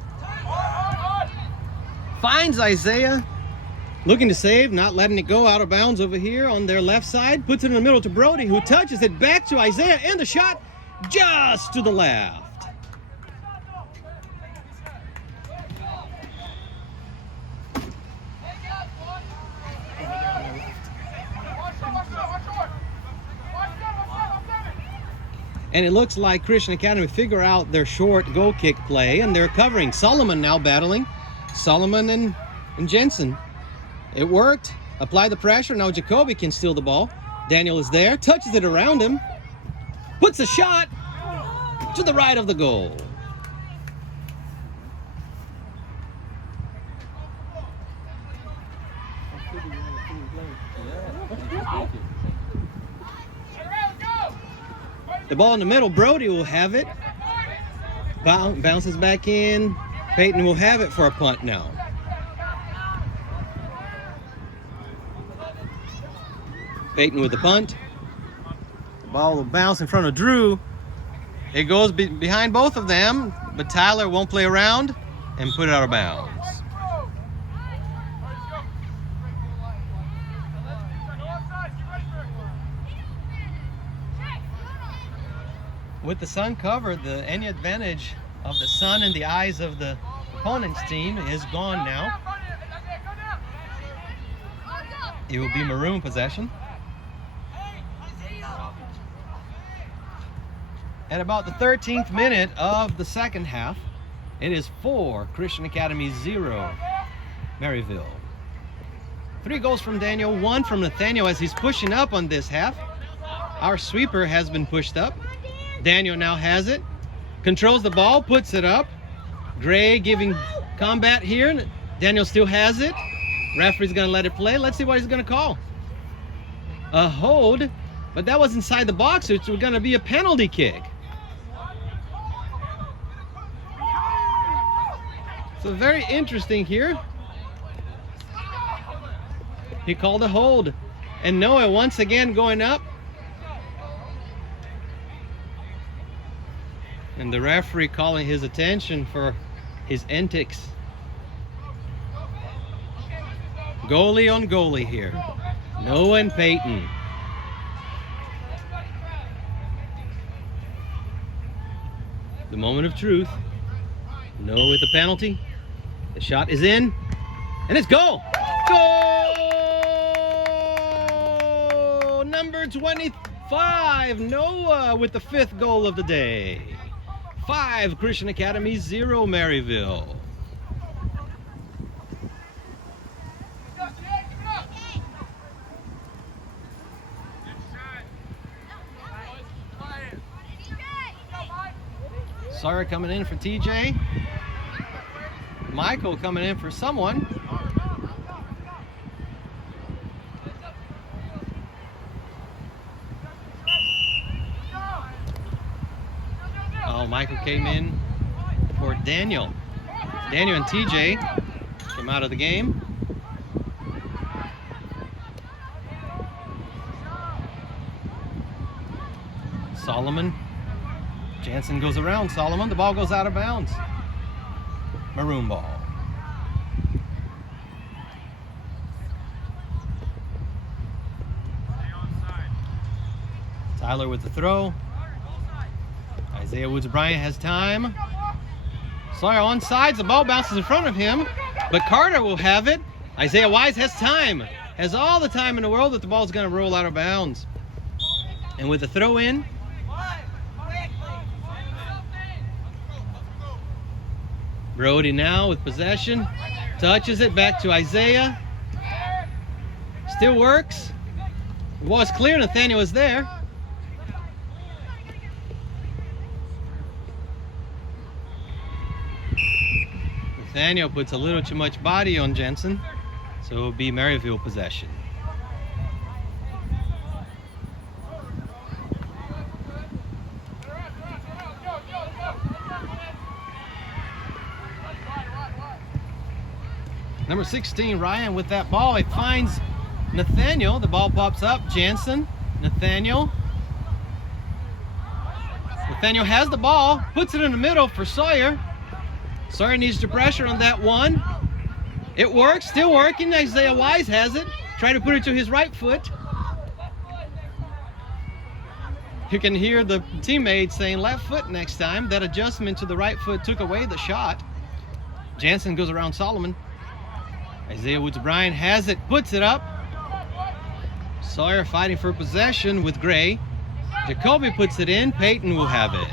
Finds Isaiah. Looking to save, not letting it go out of bounds over here on their left side. Puts it in the middle to Brody, who touches it back to Isaiah, and the shot just to the left. And it looks like Christian Academy figure out their short goal kick play, and they're covering. Solomon now battling. Solomon and Jensen. It worked. Apply the pressure. Now Jacoby can steal the ball. Daniel is there. Touches it around him. Puts a shot to the right of the goal. The ball in the middle, Brody will have it. Bounces back in. Peyton will have it for a punt now. Peyton with the punt. The ball will bounce in front of Drew. It goes behind both of them, but Tyler won't play around and put it out of bounds. With the sun covered, any advantage of the sun in the eyes of the opponent's team is gone now. It will be Maroon possession. At about the 13th minute of the second half, it is 4 Christian Academy 0 Maryville. 3 goals from Daniel, 1 from Nathaniel as he's pushing up on this half. Our sweeper has been pushed up. Daniel now has it, controls the ball, puts it up. Gray giving combat here. Daniel still has it. Referee's gonna let it play. Let's see what he's gonna call. A hold, but that was inside the box. It's gonna be a penalty kick. So very interesting here. He called a hold. And Noah once again going up. And the referee calling his attention for his antics. Goalie on goalie here. Noah and Peyton. The moment of truth. Noah with the penalty. The shot is in. And it's goal! Goal! Number 25, Noah with the 5th goal of the day. 5 Christian Academy, 0 Maryville. Sawyer coming in for TJ. Michael coming in for someone. Oh, Michael came in for Daniel. Daniel and TJ came out of the game. Solomon. Jansen goes around Solomon. The ball goes out of bounds. Maroon ball. Tyler with the throw. Isaiah Woods-Bryant has time. Sawyer on sides. The ball bounces in front of him, but Carter will have it. Isaiah Wise has time. Has all the time in the world that the ball's going to roll out of bounds. And with the throw in, Brody now with possession, touches it back to Isaiah. Still works. The ball is clear. Nathaniel is there. Nathaniel puts a little too much body on Jensen, so it'll be Maryville possession. Number 16, Ryan with that ball. It finds Nathaniel. The ball pops up. Jansen, Nathaniel. Nathaniel has the ball, puts it in the middle for Sawyer. Sawyer needs to pressure on that one. It works, still working. Isaiah Wise has it. Trying to put it to his right foot. You can hear the teammates saying left foot next time. That adjustment to the right foot took away the shot. Jansen goes around Solomon. Isaiah Woods-Bryant has it, puts it up. Sawyer fighting for possession with Gray. Jacoby puts it in. Peyton will have it.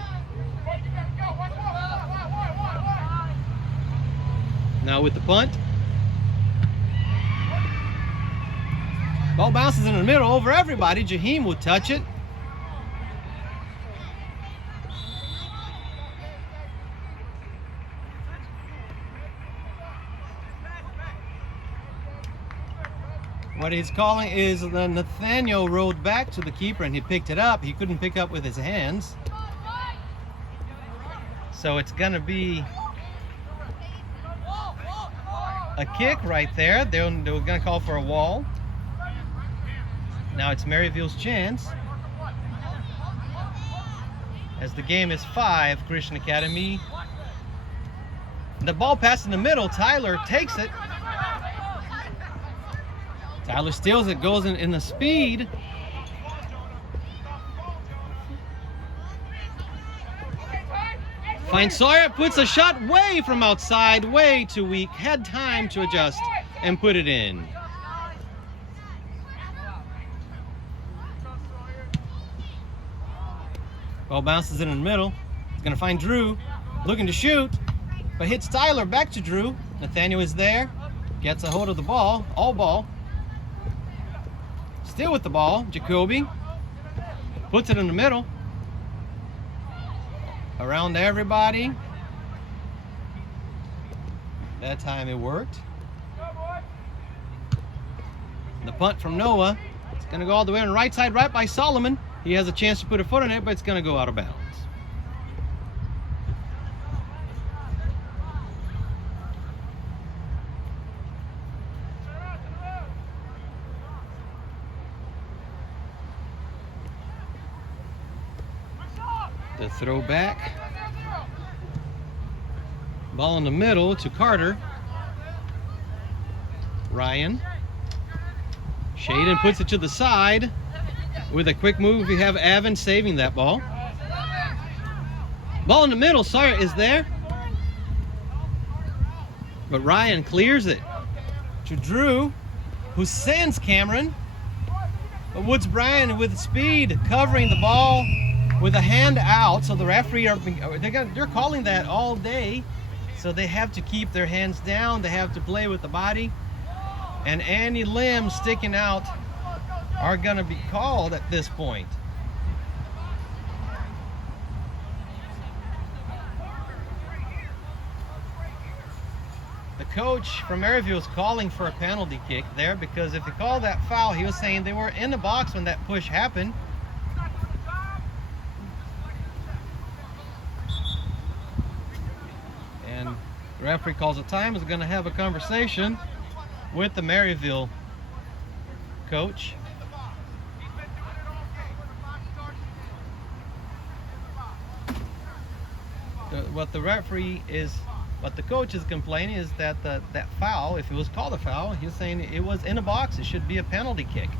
Now with the punt. Ball bounces in the middle over everybody. Jaheim will touch it. What he's calling is the Nathaniel rolled back to the keeper and he picked it up. He couldn't pick up with his hands. So it's gonna be a kick right there. They were gonna call for a wall. Now it's Maryville's chance. As the game is 5, Christian Academy. The ball passed in the middle. Tyler takes it. Tyler steals it, goes in the speed. Finds Sawyer, puts a shot way from outside, way too weak. Had time to adjust and put it in. Ball bounces in the middle. He's gonna find Drew, looking to shoot, but hits Tyler. Back to Drew. Nathaniel is there, gets a hold of the ball, all ball. Still with the ball, Jacoby puts it in the middle. Around everybody. That time it worked. The punt from Noah. It's gonna go all the way on the right side, right by Solomon. He has a chance to put a foot on it, but it's gonna go out of bounds. The throw back. Ball in the middle to Carter. Ryan. Shaden puts it to the side. With a quick move, we have Avon saving that ball. Ball in the middle, Sawyer is there. But Ryan clears it to Drew, who sends Cameron. But Woods Bryan with speed, covering the ball with a hand out. So the referee, they're calling that all day. So they have to keep their hands down. They have to play with the body. And any limbs sticking out are going to be called at this point. The coach from Maryville is calling for a penalty kick there, because if he called that foul, he was saying they were in the box when that push happened. And the referee calls a time, is going to have a conversation with the Maryville coach. What the coach is complaining is that that foul, if it was called a foul, he's saying it was in a box. It should be a penalty kick.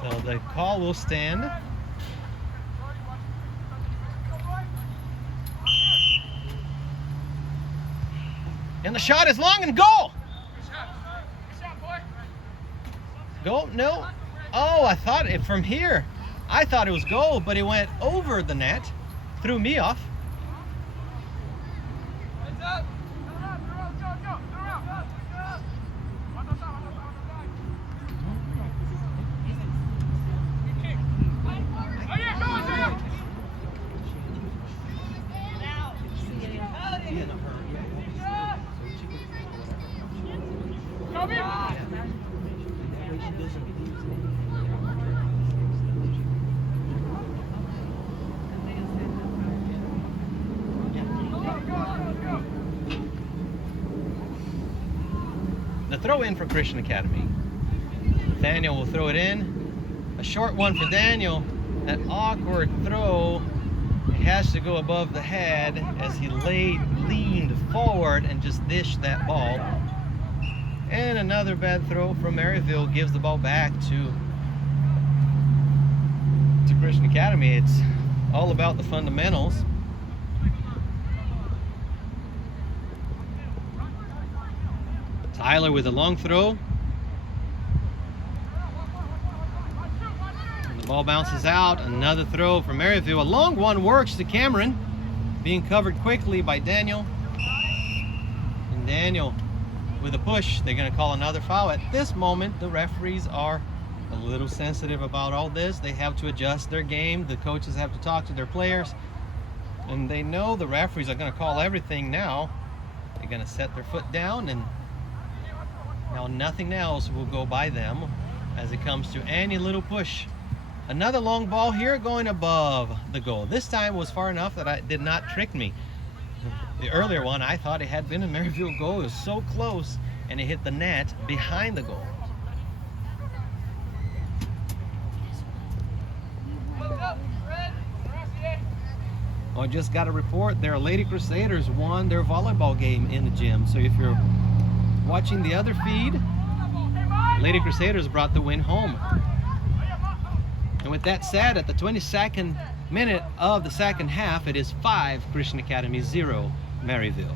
So the call will stand. And the shot is long and goal. Goal? No. Oh, I thought it from here. I thought it was goal, but it went over the net. Threw me off. The throw in for Christian Academy. Daniel will throw it in. A short one for Daniel. That awkward throw. It has to go above the head as he leaned forward and just dished that ball. And another bad throw from Maryville gives the ball back to Christian Academy. It's all about the fundamentals. Tyler with a long throw. And the ball bounces out. Another throw from Maryville. A long one works to Cameron, being covered quickly by Daniel. And Daniel with a push. They're going to call another foul. At this moment, the referees are a little sensitive about all this. They have to adjust their game. The coaches have to talk to their players. And they know the referees are going to call everything now. They're going to set their foot down, and now nothing else will go by them as it comes to any little push. Another long ball here going above the goal. This time was far enough that it did not trick me. The earlier one, I thought it had been a Maryville goal. It was so close, and it hit the net behind the goal. I just got a report their Lady Crusaders won their volleyball game in the gym. So if you're watching the other feed, Lady Crusaders brought the win home. And with that said, at the 22nd minute of the second half, it is 5 Christian Academy, 0 Maryville.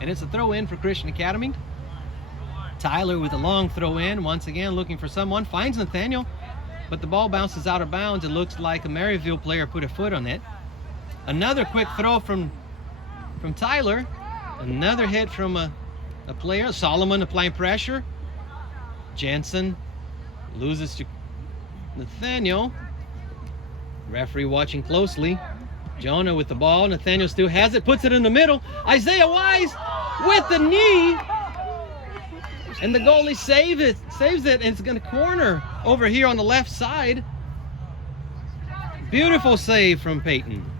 And it's a throw in for Christian Academy. Tyler with a long throw in, once again looking for someone, finds Nathaniel, but the ball bounces out of bounds. It looks like a Maryville player put a foot on it. Another quick throw from Tyler. Another hit from a player, Solomon applying pressure. Jensen loses to Nathaniel. Referee watching closely. Jonah with the ball. Nathaniel still has it, puts it in the middle. Isaiah Wise with the knee. And the goalie saves it, and it's going to corner over here on the left side. Beautiful save from Peyton.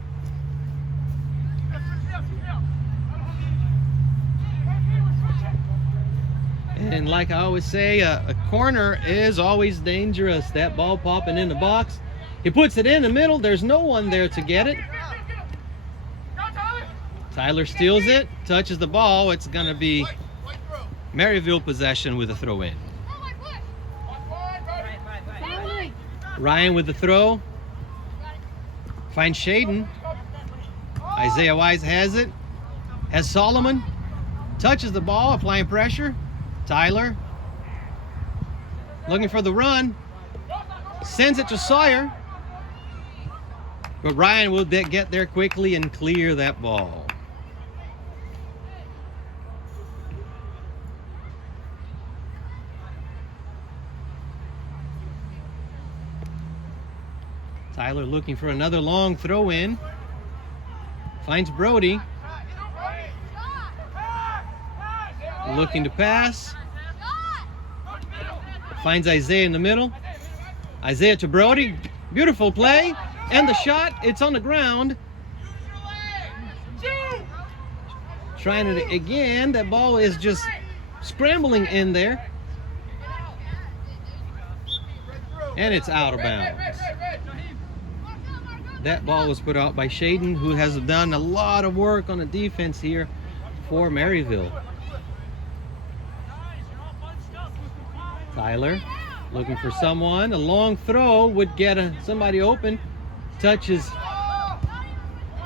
And like I always say, a corner is always dangerous. That ball popping in the box. He puts it in the middle. There's no one there to get it. Tyler steals it, touches the ball. It's going to be Maryville possession with a throw in. Ryan with the throw. Finds Shaden. Isaiah Wise has it. Has Solomon. Touches the ball, applying pressure. Tyler looking for the run. Sends it to Sawyer. But Ryan will get there quickly and clear that ball. Tyler looking for another long throw in. Finds Brody. Looking to pass. Finds Isaiah in the middle. Isaiah to Brody. Beautiful play. And the shot, it's on the ground. Trying it again. That ball is just scrambling in there. And it's out of bounds. That ball was put out by Shaden, who has done a lot of work on the defense here for Maryville. Tyler looking for someone. A long throw would get somebody open. Touches.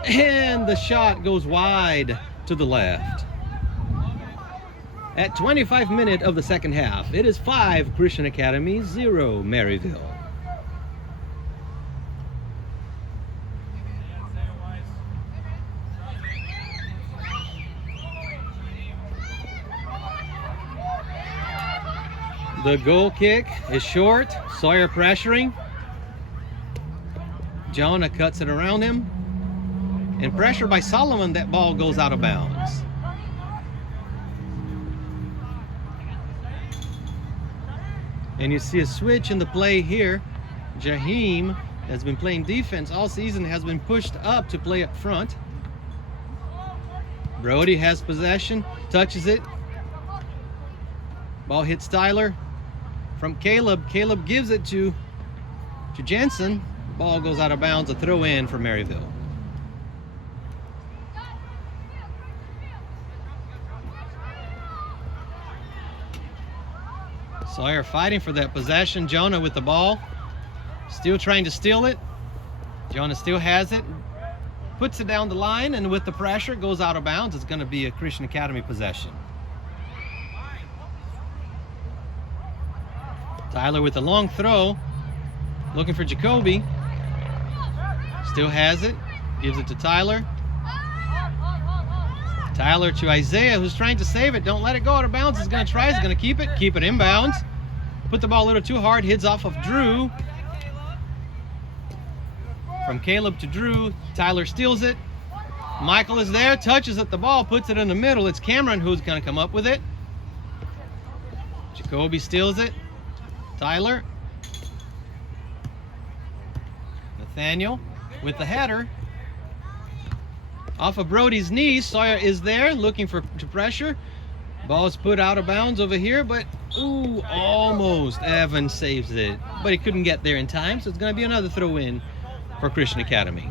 And the shot goes wide to the left. At 25 minutes of the second half, it is 5 Christian Academy, 0 Maryville. The goal kick is short. Sawyer pressuring. Jonah cuts it around him. And pressure by Solomon, that ball goes out of bounds. And you see a switch in the play here. Jaheim has been playing defense all season, has been pushed up to play up front. Brody has possession, touches it. Ball hits Tyler. From Caleb. Caleb gives it to Jensen. Ball goes out of bounds. A throw in for Maryville. Sawyer fighting for that possession. Jonah with the ball. Still trying to steal it. Jonah still has it. Puts it down the line, and with the pressure, goes out of bounds. It's going to be a Christian Academy possession. Tyler with a long throw, looking for Jacoby. Still has it, gives it to Tyler. Tyler to Isaiah, who's trying to save it. Don't let it go out of bounds. He's going to try, he's going to keep it inbounds. Put the ball a little too hard, hits off of Drew. From Caleb to Drew, Tyler steals it. Michael is there, touches at the ball, puts it in the middle. It's Cameron who's going to come up with it. Jacoby steals it. Tyler. Nathaniel with the header. Off of Brody's knee, Sawyer is there looking to pressure. Ball's put out of bounds over here, but ooh, almost. Evans saves it, but he couldn't get there in time, so it's going to be another throw in for Christian Academy.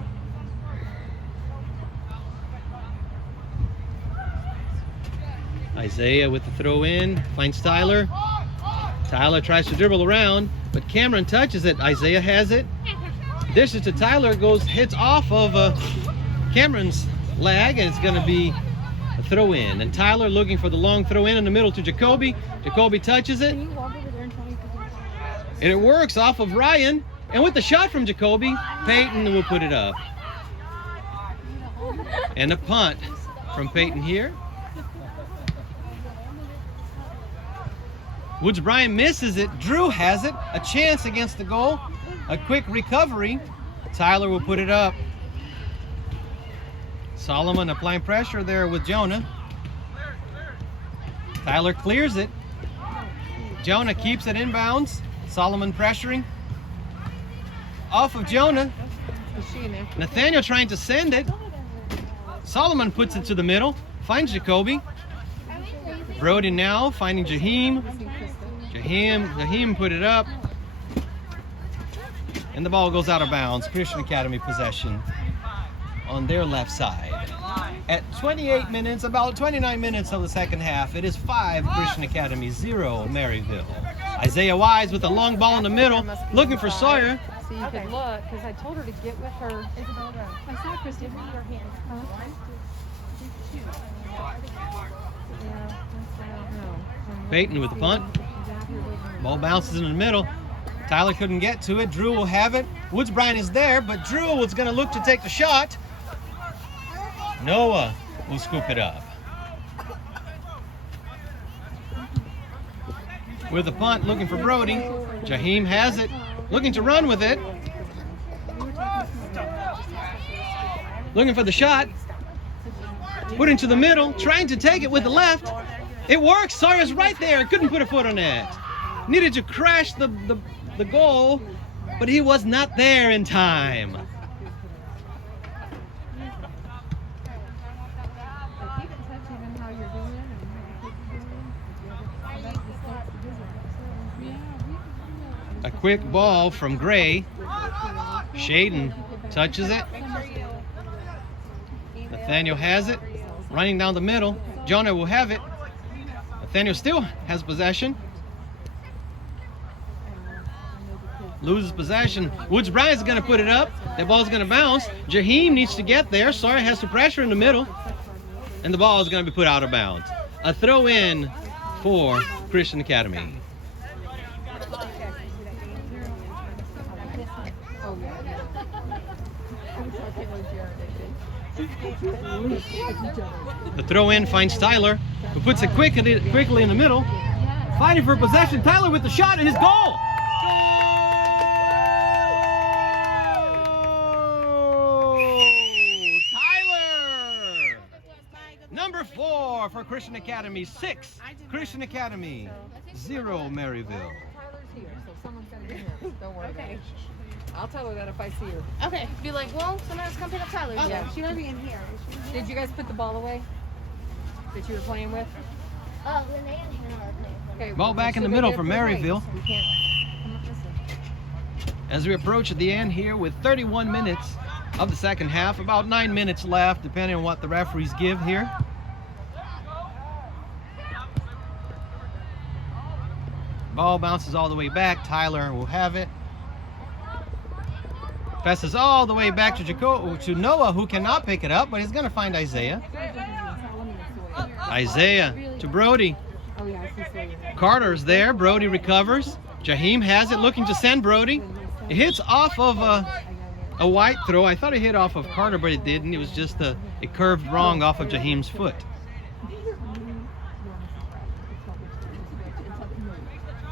Isaiah with the throw in, finds Tyler. Tyler tries to dribble around, but Cameron touches it. Isaiah has it. Dishes to Tyler, hits off of Cameron's leg, and it's going to be a throw in. And Tyler looking for the long throw in the middle to Jacoby. Jacoby touches it. And it works off of Ryan. And with the shot from Jacoby, Peyton will put it up. And a punt from Peyton here. Woods Bryant misses it. Drew has it. A chance against the goal. A quick recovery. Tyler will put it up. Solomon applying pressure there with Jonah. Tyler clears it. Jonah keeps it inbounds. Solomon pressuring. Off of Jonah. Nathaniel trying to send it. Solomon puts it to the middle. Finds Jacoby. Brody now finding Jaheim. Jaheim put it up. And the ball goes out of bounds. Christian Academy possession on their left side. At 28 minutes, about 29 minutes of the second half, it is 5 Christian Academy, 0 Maryville. Isaiah Wise with a long ball in the middle, looking for Sawyer. So you could look, because I told her to get with her. I saw Christy with her hands. Peyton with the punt. Ball bounces in the middle. Tyler couldn't get to it. Drew will have it. Woods Bryant is there, but Drew was going to look to take the shot. Noah will scoop it up. With the punt, looking for Brody. Jaheim has it, looking to run with it. Looking for the shot. Put into the middle, trying to take it with the left. It works. Sawyer's right there. Couldn't put a foot on it. Needed to crash the goal, but he was not there in time. A quick ball from Gray. Shaden touches it. Nathaniel has it. Running down the middle. Jonah will have it. Nathaniel still has possession. Loses possession. Woods Bryant is going to put it up. That ball is going to bounce. Jaheim needs to get there. Sawyer has to pressure in the middle. And the ball is going to be put out of bounds. A throw in for Christian Academy. The throw in finds Tyler, who puts it quickly in the middle. Fighting for possession. Tyler with the shot and his goal. Tyler! Number 4 for Christian Academy. 6 Christian Academy. 0 Maryville. Tyler's here, so someone's got to be here. Don't worry about it. I'll tell her that if I see her. Okay. Be like, well, someone else come pick up Tyler. Yeah. She's gonna be in here. Did you guys put the ball away that you were playing with? Oh, then they didn't handle our play. Okay. Ball back in so the we middle did for put away, Maryville. so we can't come up this way. As we approach the end here with 31 minutes of the second half, about 9 minutes left, depending on what the referees give here. Ball bounces all the way back. Tyler will have it. Passes all the way back to Noah, who cannot pick it up, but he's going to find Isaiah. Isaiah to Brody. Oh yeah, I see Sawyer. Carter's there. Brody recovers. Jaheim has it, looking to send Brody. It hits off of a white throw. I thought it hit off of Carter, but it didn't. It was just it curved wrong off of Jaheim's foot.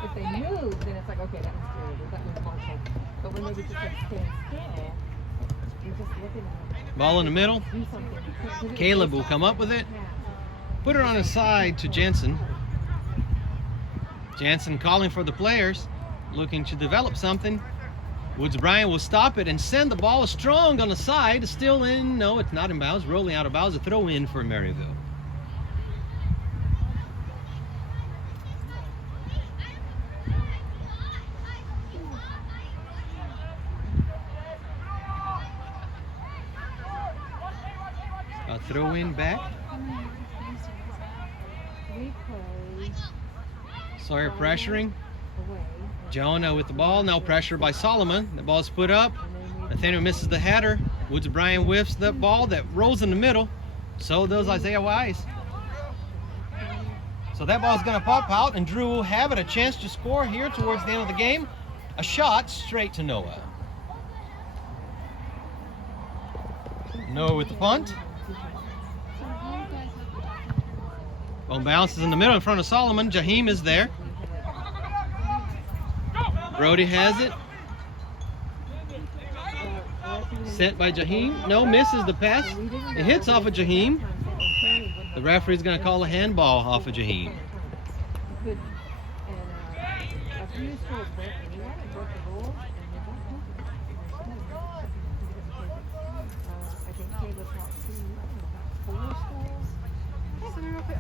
If they move, then it's like, okay, that was good. That was Marshall. But when they just like stand still, you're just looking at them. Ball in the middle. Do something. Caleb will come up with it. Put it on his side to Jensen. Jensen calling for the players, looking to develop something. Woods Bryant will stop it and send the ball strong on the side. Still in. No, it's not in bounds. Rolling out of bounds. A throw in for Maryville. A throw in back. we play Sawyer pressuring. away. Jonah with the ball. Now pressure by Solomon. The ball's put up. Nathaniel misses the header. Woods Bryan whiffs the ball that rolls in the middle. So does Isaiah Wise. So that ball's going to pop out, and Drew will have it, a chance to score here towards the end of the game. A shot straight to Noah. Noah with the punt. Ball bounces in the middle in front of Solomon. Jaheim is there. Brody has it. Sent by Jaheim. No, misses the pass. It hits off of Jaheim. The referee's going to call a handball off of Jaheim. Good. And after you score a break, and you want to break the rules, and you don't I think Caleb's not two, 4 schools. So real quick,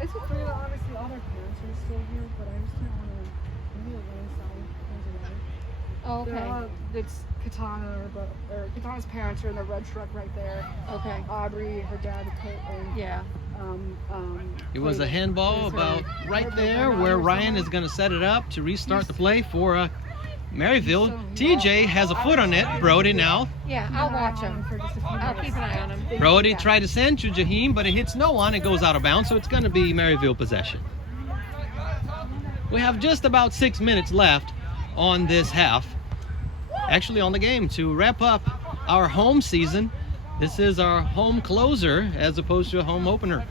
it's clear that obviously all their parents are still here, but I just don't want to maybe the one side goes away. Oh, They're okay. all, it's Katana, or Katana's parents are in the red truck right there. Okay. Aubrey, her dad, and Yeah. It was a handball about right there where Ryan is going to set it up to restart the play for Maryville. TJ has a foot on it. Brody now. Yeah, I'll watch him. For just a few I'll minutes. keep an eye on him. Brody tried to send to Jaheim, but it hits no one. It goes out of bounds, so it's going to be Maryville possession. We have just about 6 minutes left on this half. Actually on the game to wrap up our home season. This is our home closer as opposed to a home opener.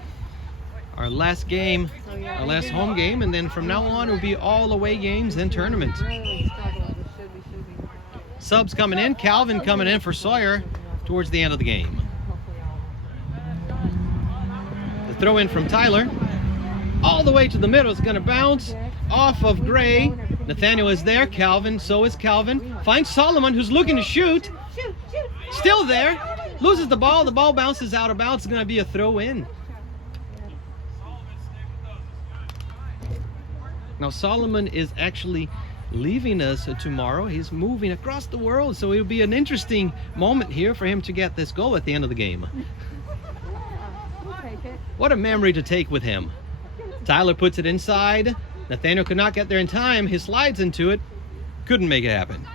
Our last game, our last home game, and then from now on it will be all away games and tournaments. Really struggle. It should be. Subs coming in, Calvin coming in for Sawyer towards the end of the game. Hopefully I'll. The throw in from Tyler, all the way to the middle. It's going to bounce off of Gray. Nathaniel is there. Calvin, so is Calvin. Finds Solomon, who's looking to shoot. Still there. Loses the ball. The ball bounces out of bounds. It's going to be a throw in. Now Solomon is actually leaving us tomorrow. He's moving across the world, so it'll be an interesting moment here for him to get this goal at the end of the game. We'll take it. What a memory to take with him. Tyler puts it inside. Nathaniel could not get there in time. He slides into it. Couldn't make it happen.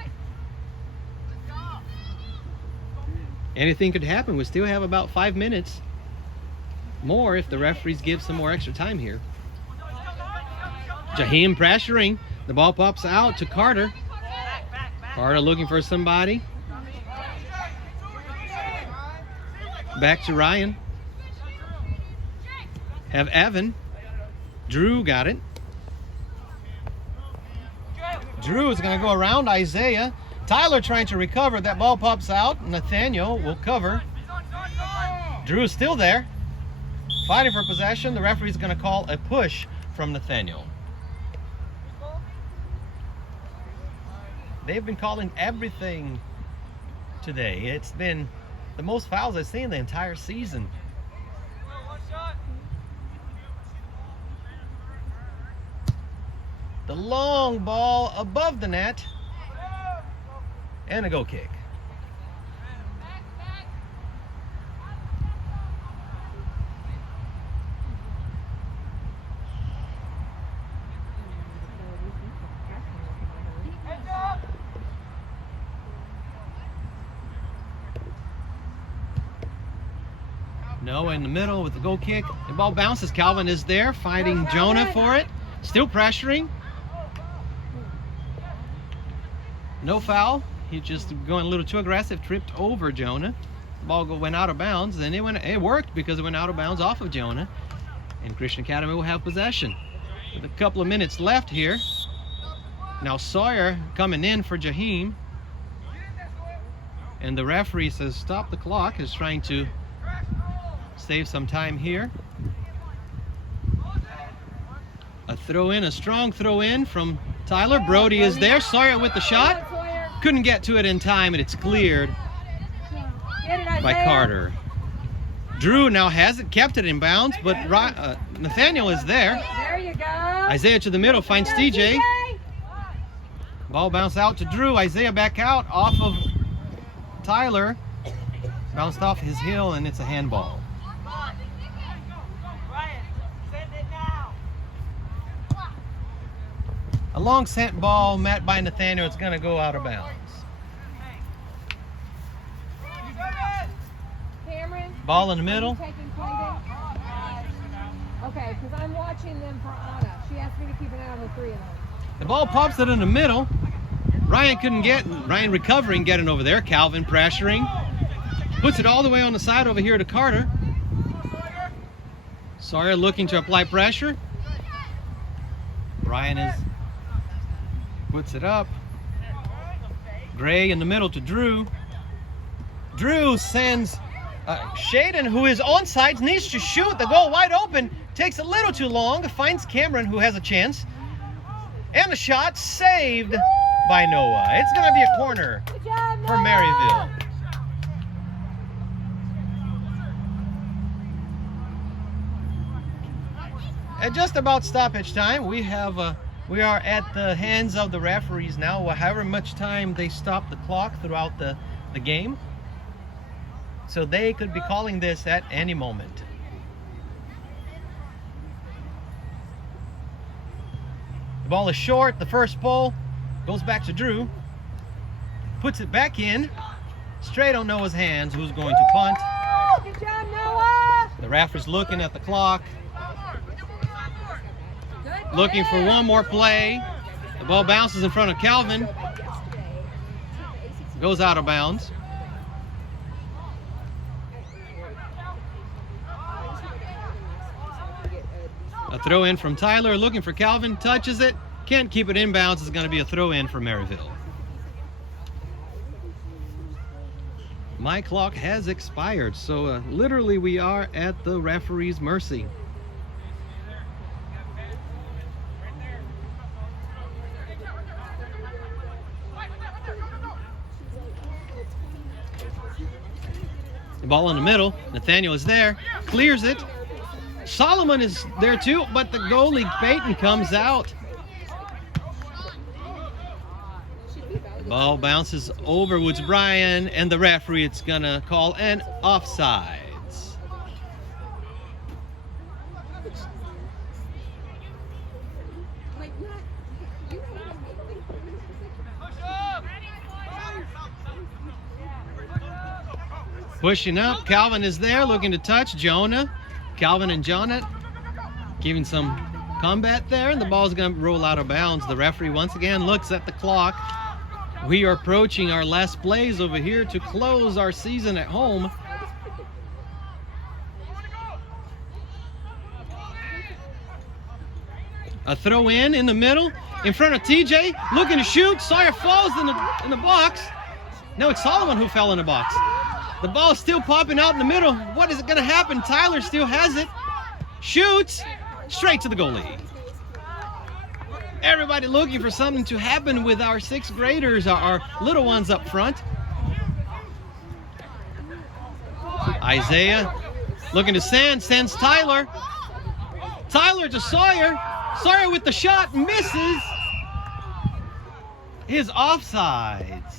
Anything could happen. We still have about 5 minutes more if the referees give some more extra time here. Jaheim pressuring. The ball pops out to Carter. Carter looking for somebody. Back to Ryan. Have Evan. Drew got it. Drew is going to go around Isaiah. Tyler trying to recover. That ball pops out. Nathaniel will cover. Drew is still there. Fighting for possession. The referee is going to call a push from Nathaniel. They've been calling everything today. It's been the most fouls I've seen the entire season. The long ball above the net. And a goal kick. Noah in the middle with the goal kick. The ball bounces. Calvin is there fighting Jonah for it. Still pressuring. No foul. He's just going a little too aggressive. Tripped over Jonah. The ball went out of bounds. And it worked because it went out of bounds off of Jonah. And Christian Academy will have possession. With a couple of minutes left here. Now Sawyer coming in for Jaheim. And the referee says stop the clock. Is trying to save some time here. A throw in, a strong throw in from Tyler. Brody is there. Sawyer with the shot. Couldn't get to it in time, and it's cleared by Carter. Drew now has it, kept it in bounds, but Nathaniel is there. There you go. Isaiah to the middle, finds TJ. Ball bounced out to Drew. Isaiah back out off of Tyler. Bounced off his heel, and it's a handball. A long sent ball met by Nathaniel. It's going to go out of bounds. Cameron? Ball in the middle. Taking play then? Okay, because I'm watching them for Anna. She asked me to keep an eye on the three of them. The ball pops it in the middle. Ryan couldn't get it. Ryan recovering, getting over there. Calvin pressuring. Puts it all the way on the side over here to Carter. Sawyer looking to apply pressure. Ryan puts it up. Gray in the middle to Drew. Drew sends Shaden, who is onside, needs to shoot. The goal wide open. Takes a little too long. Finds Cameron, who has a chance. And the shot saved by Noah. It's going to be a corner Good job, for Noah! Maryville. At just about stoppage time, we are at the hands of the referees now. However much time they stop the clock throughout the game, so they could be calling this at any moment. The ball is short. The first pull goes back to Drew. Puts it back in, straight on Noah's hands. Who's going to punt? Good job, Noah! The referee's looking at the clock, looking for one more play. The ball bounces in front of Calvin. Goes out of bounds. A throw in from Tyler, looking for Calvin, touches it, can't keep it inbounds. It's going to be a throw in for Maryville. My clock has expired, so literally we are at the referee's mercy. The ball in the middle. Nathaniel is there, clears it. Solomon is there too, but the goalie Peyton comes out. Ball bounces over Woods Bryan, and the referee, it's gonna call an offsides. Pushing up, Calvin is there, looking to touch Jonah. Calvin and Jonah giving some combat there, and the ball's going to roll out of bounds. The referee once again looks at the clock. We are approaching our last plays over here to close our season at home. A throw in the middle, in front of TJ, looking to shoot. Sawyer falls in the box. No, it's Solomon who fell in the box. The ball's still popping out in the middle. What is it going to happen? Tyler still has it. Shoots straight to the goalie. Everybody looking for something to happen with our sixth graders, our little ones up front. Isaiah looking to sends Tyler. Tyler to Sawyer. Sawyer with the shot, misses. His offsides.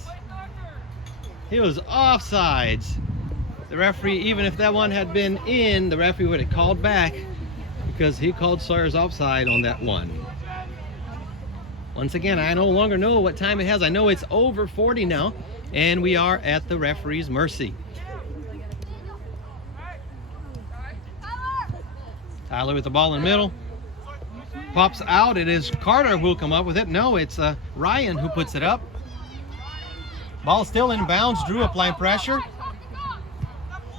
He was offsides. The referee, even if that one had been in, the referee would have called back because he called Sawyer's offside on that one. Once again, I no longer know what time it has. I know it's over 40 now, and we are at the referee's mercy. Tyler with the ball in the middle. Pops out. It is Carter who will come up with it. No, it's Ryan who puts it up. Ball still in bounds. Drew applying pressure.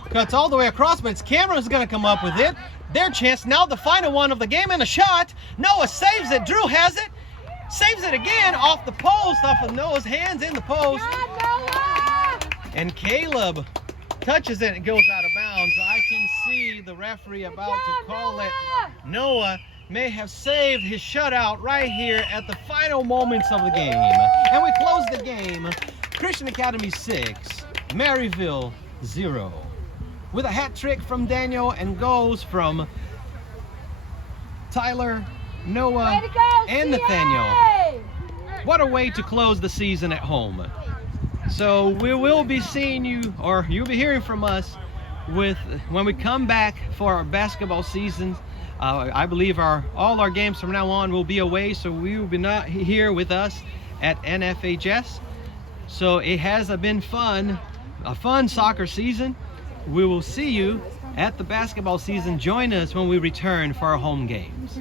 Cuts all the way across, but it's Cameron who's going to come up with it. Their chance now, the final one of the game, and a shot. Noah saves it. Drew has it. Saves it again off the post, off of Noah's hands in the post. And Caleb touches it and goes out of bounds. I can see the referee about to call it. Noah may have saved his shutout right here at the final moments of the game. And we close the game. Christian Academy 6, Maryville 0. With a hat trick from Daniel and goals from Tyler, Noah, and Nathaniel. What a way to close the season at home. So we will be seeing you, or you'll be hearing from us when we come back for our basketball season I believe all our games from now on will be away, so we will be not here with us at NFHS. So it has been fun, a fun soccer season. We will see you at the basketball season. Join us when we return for our home games.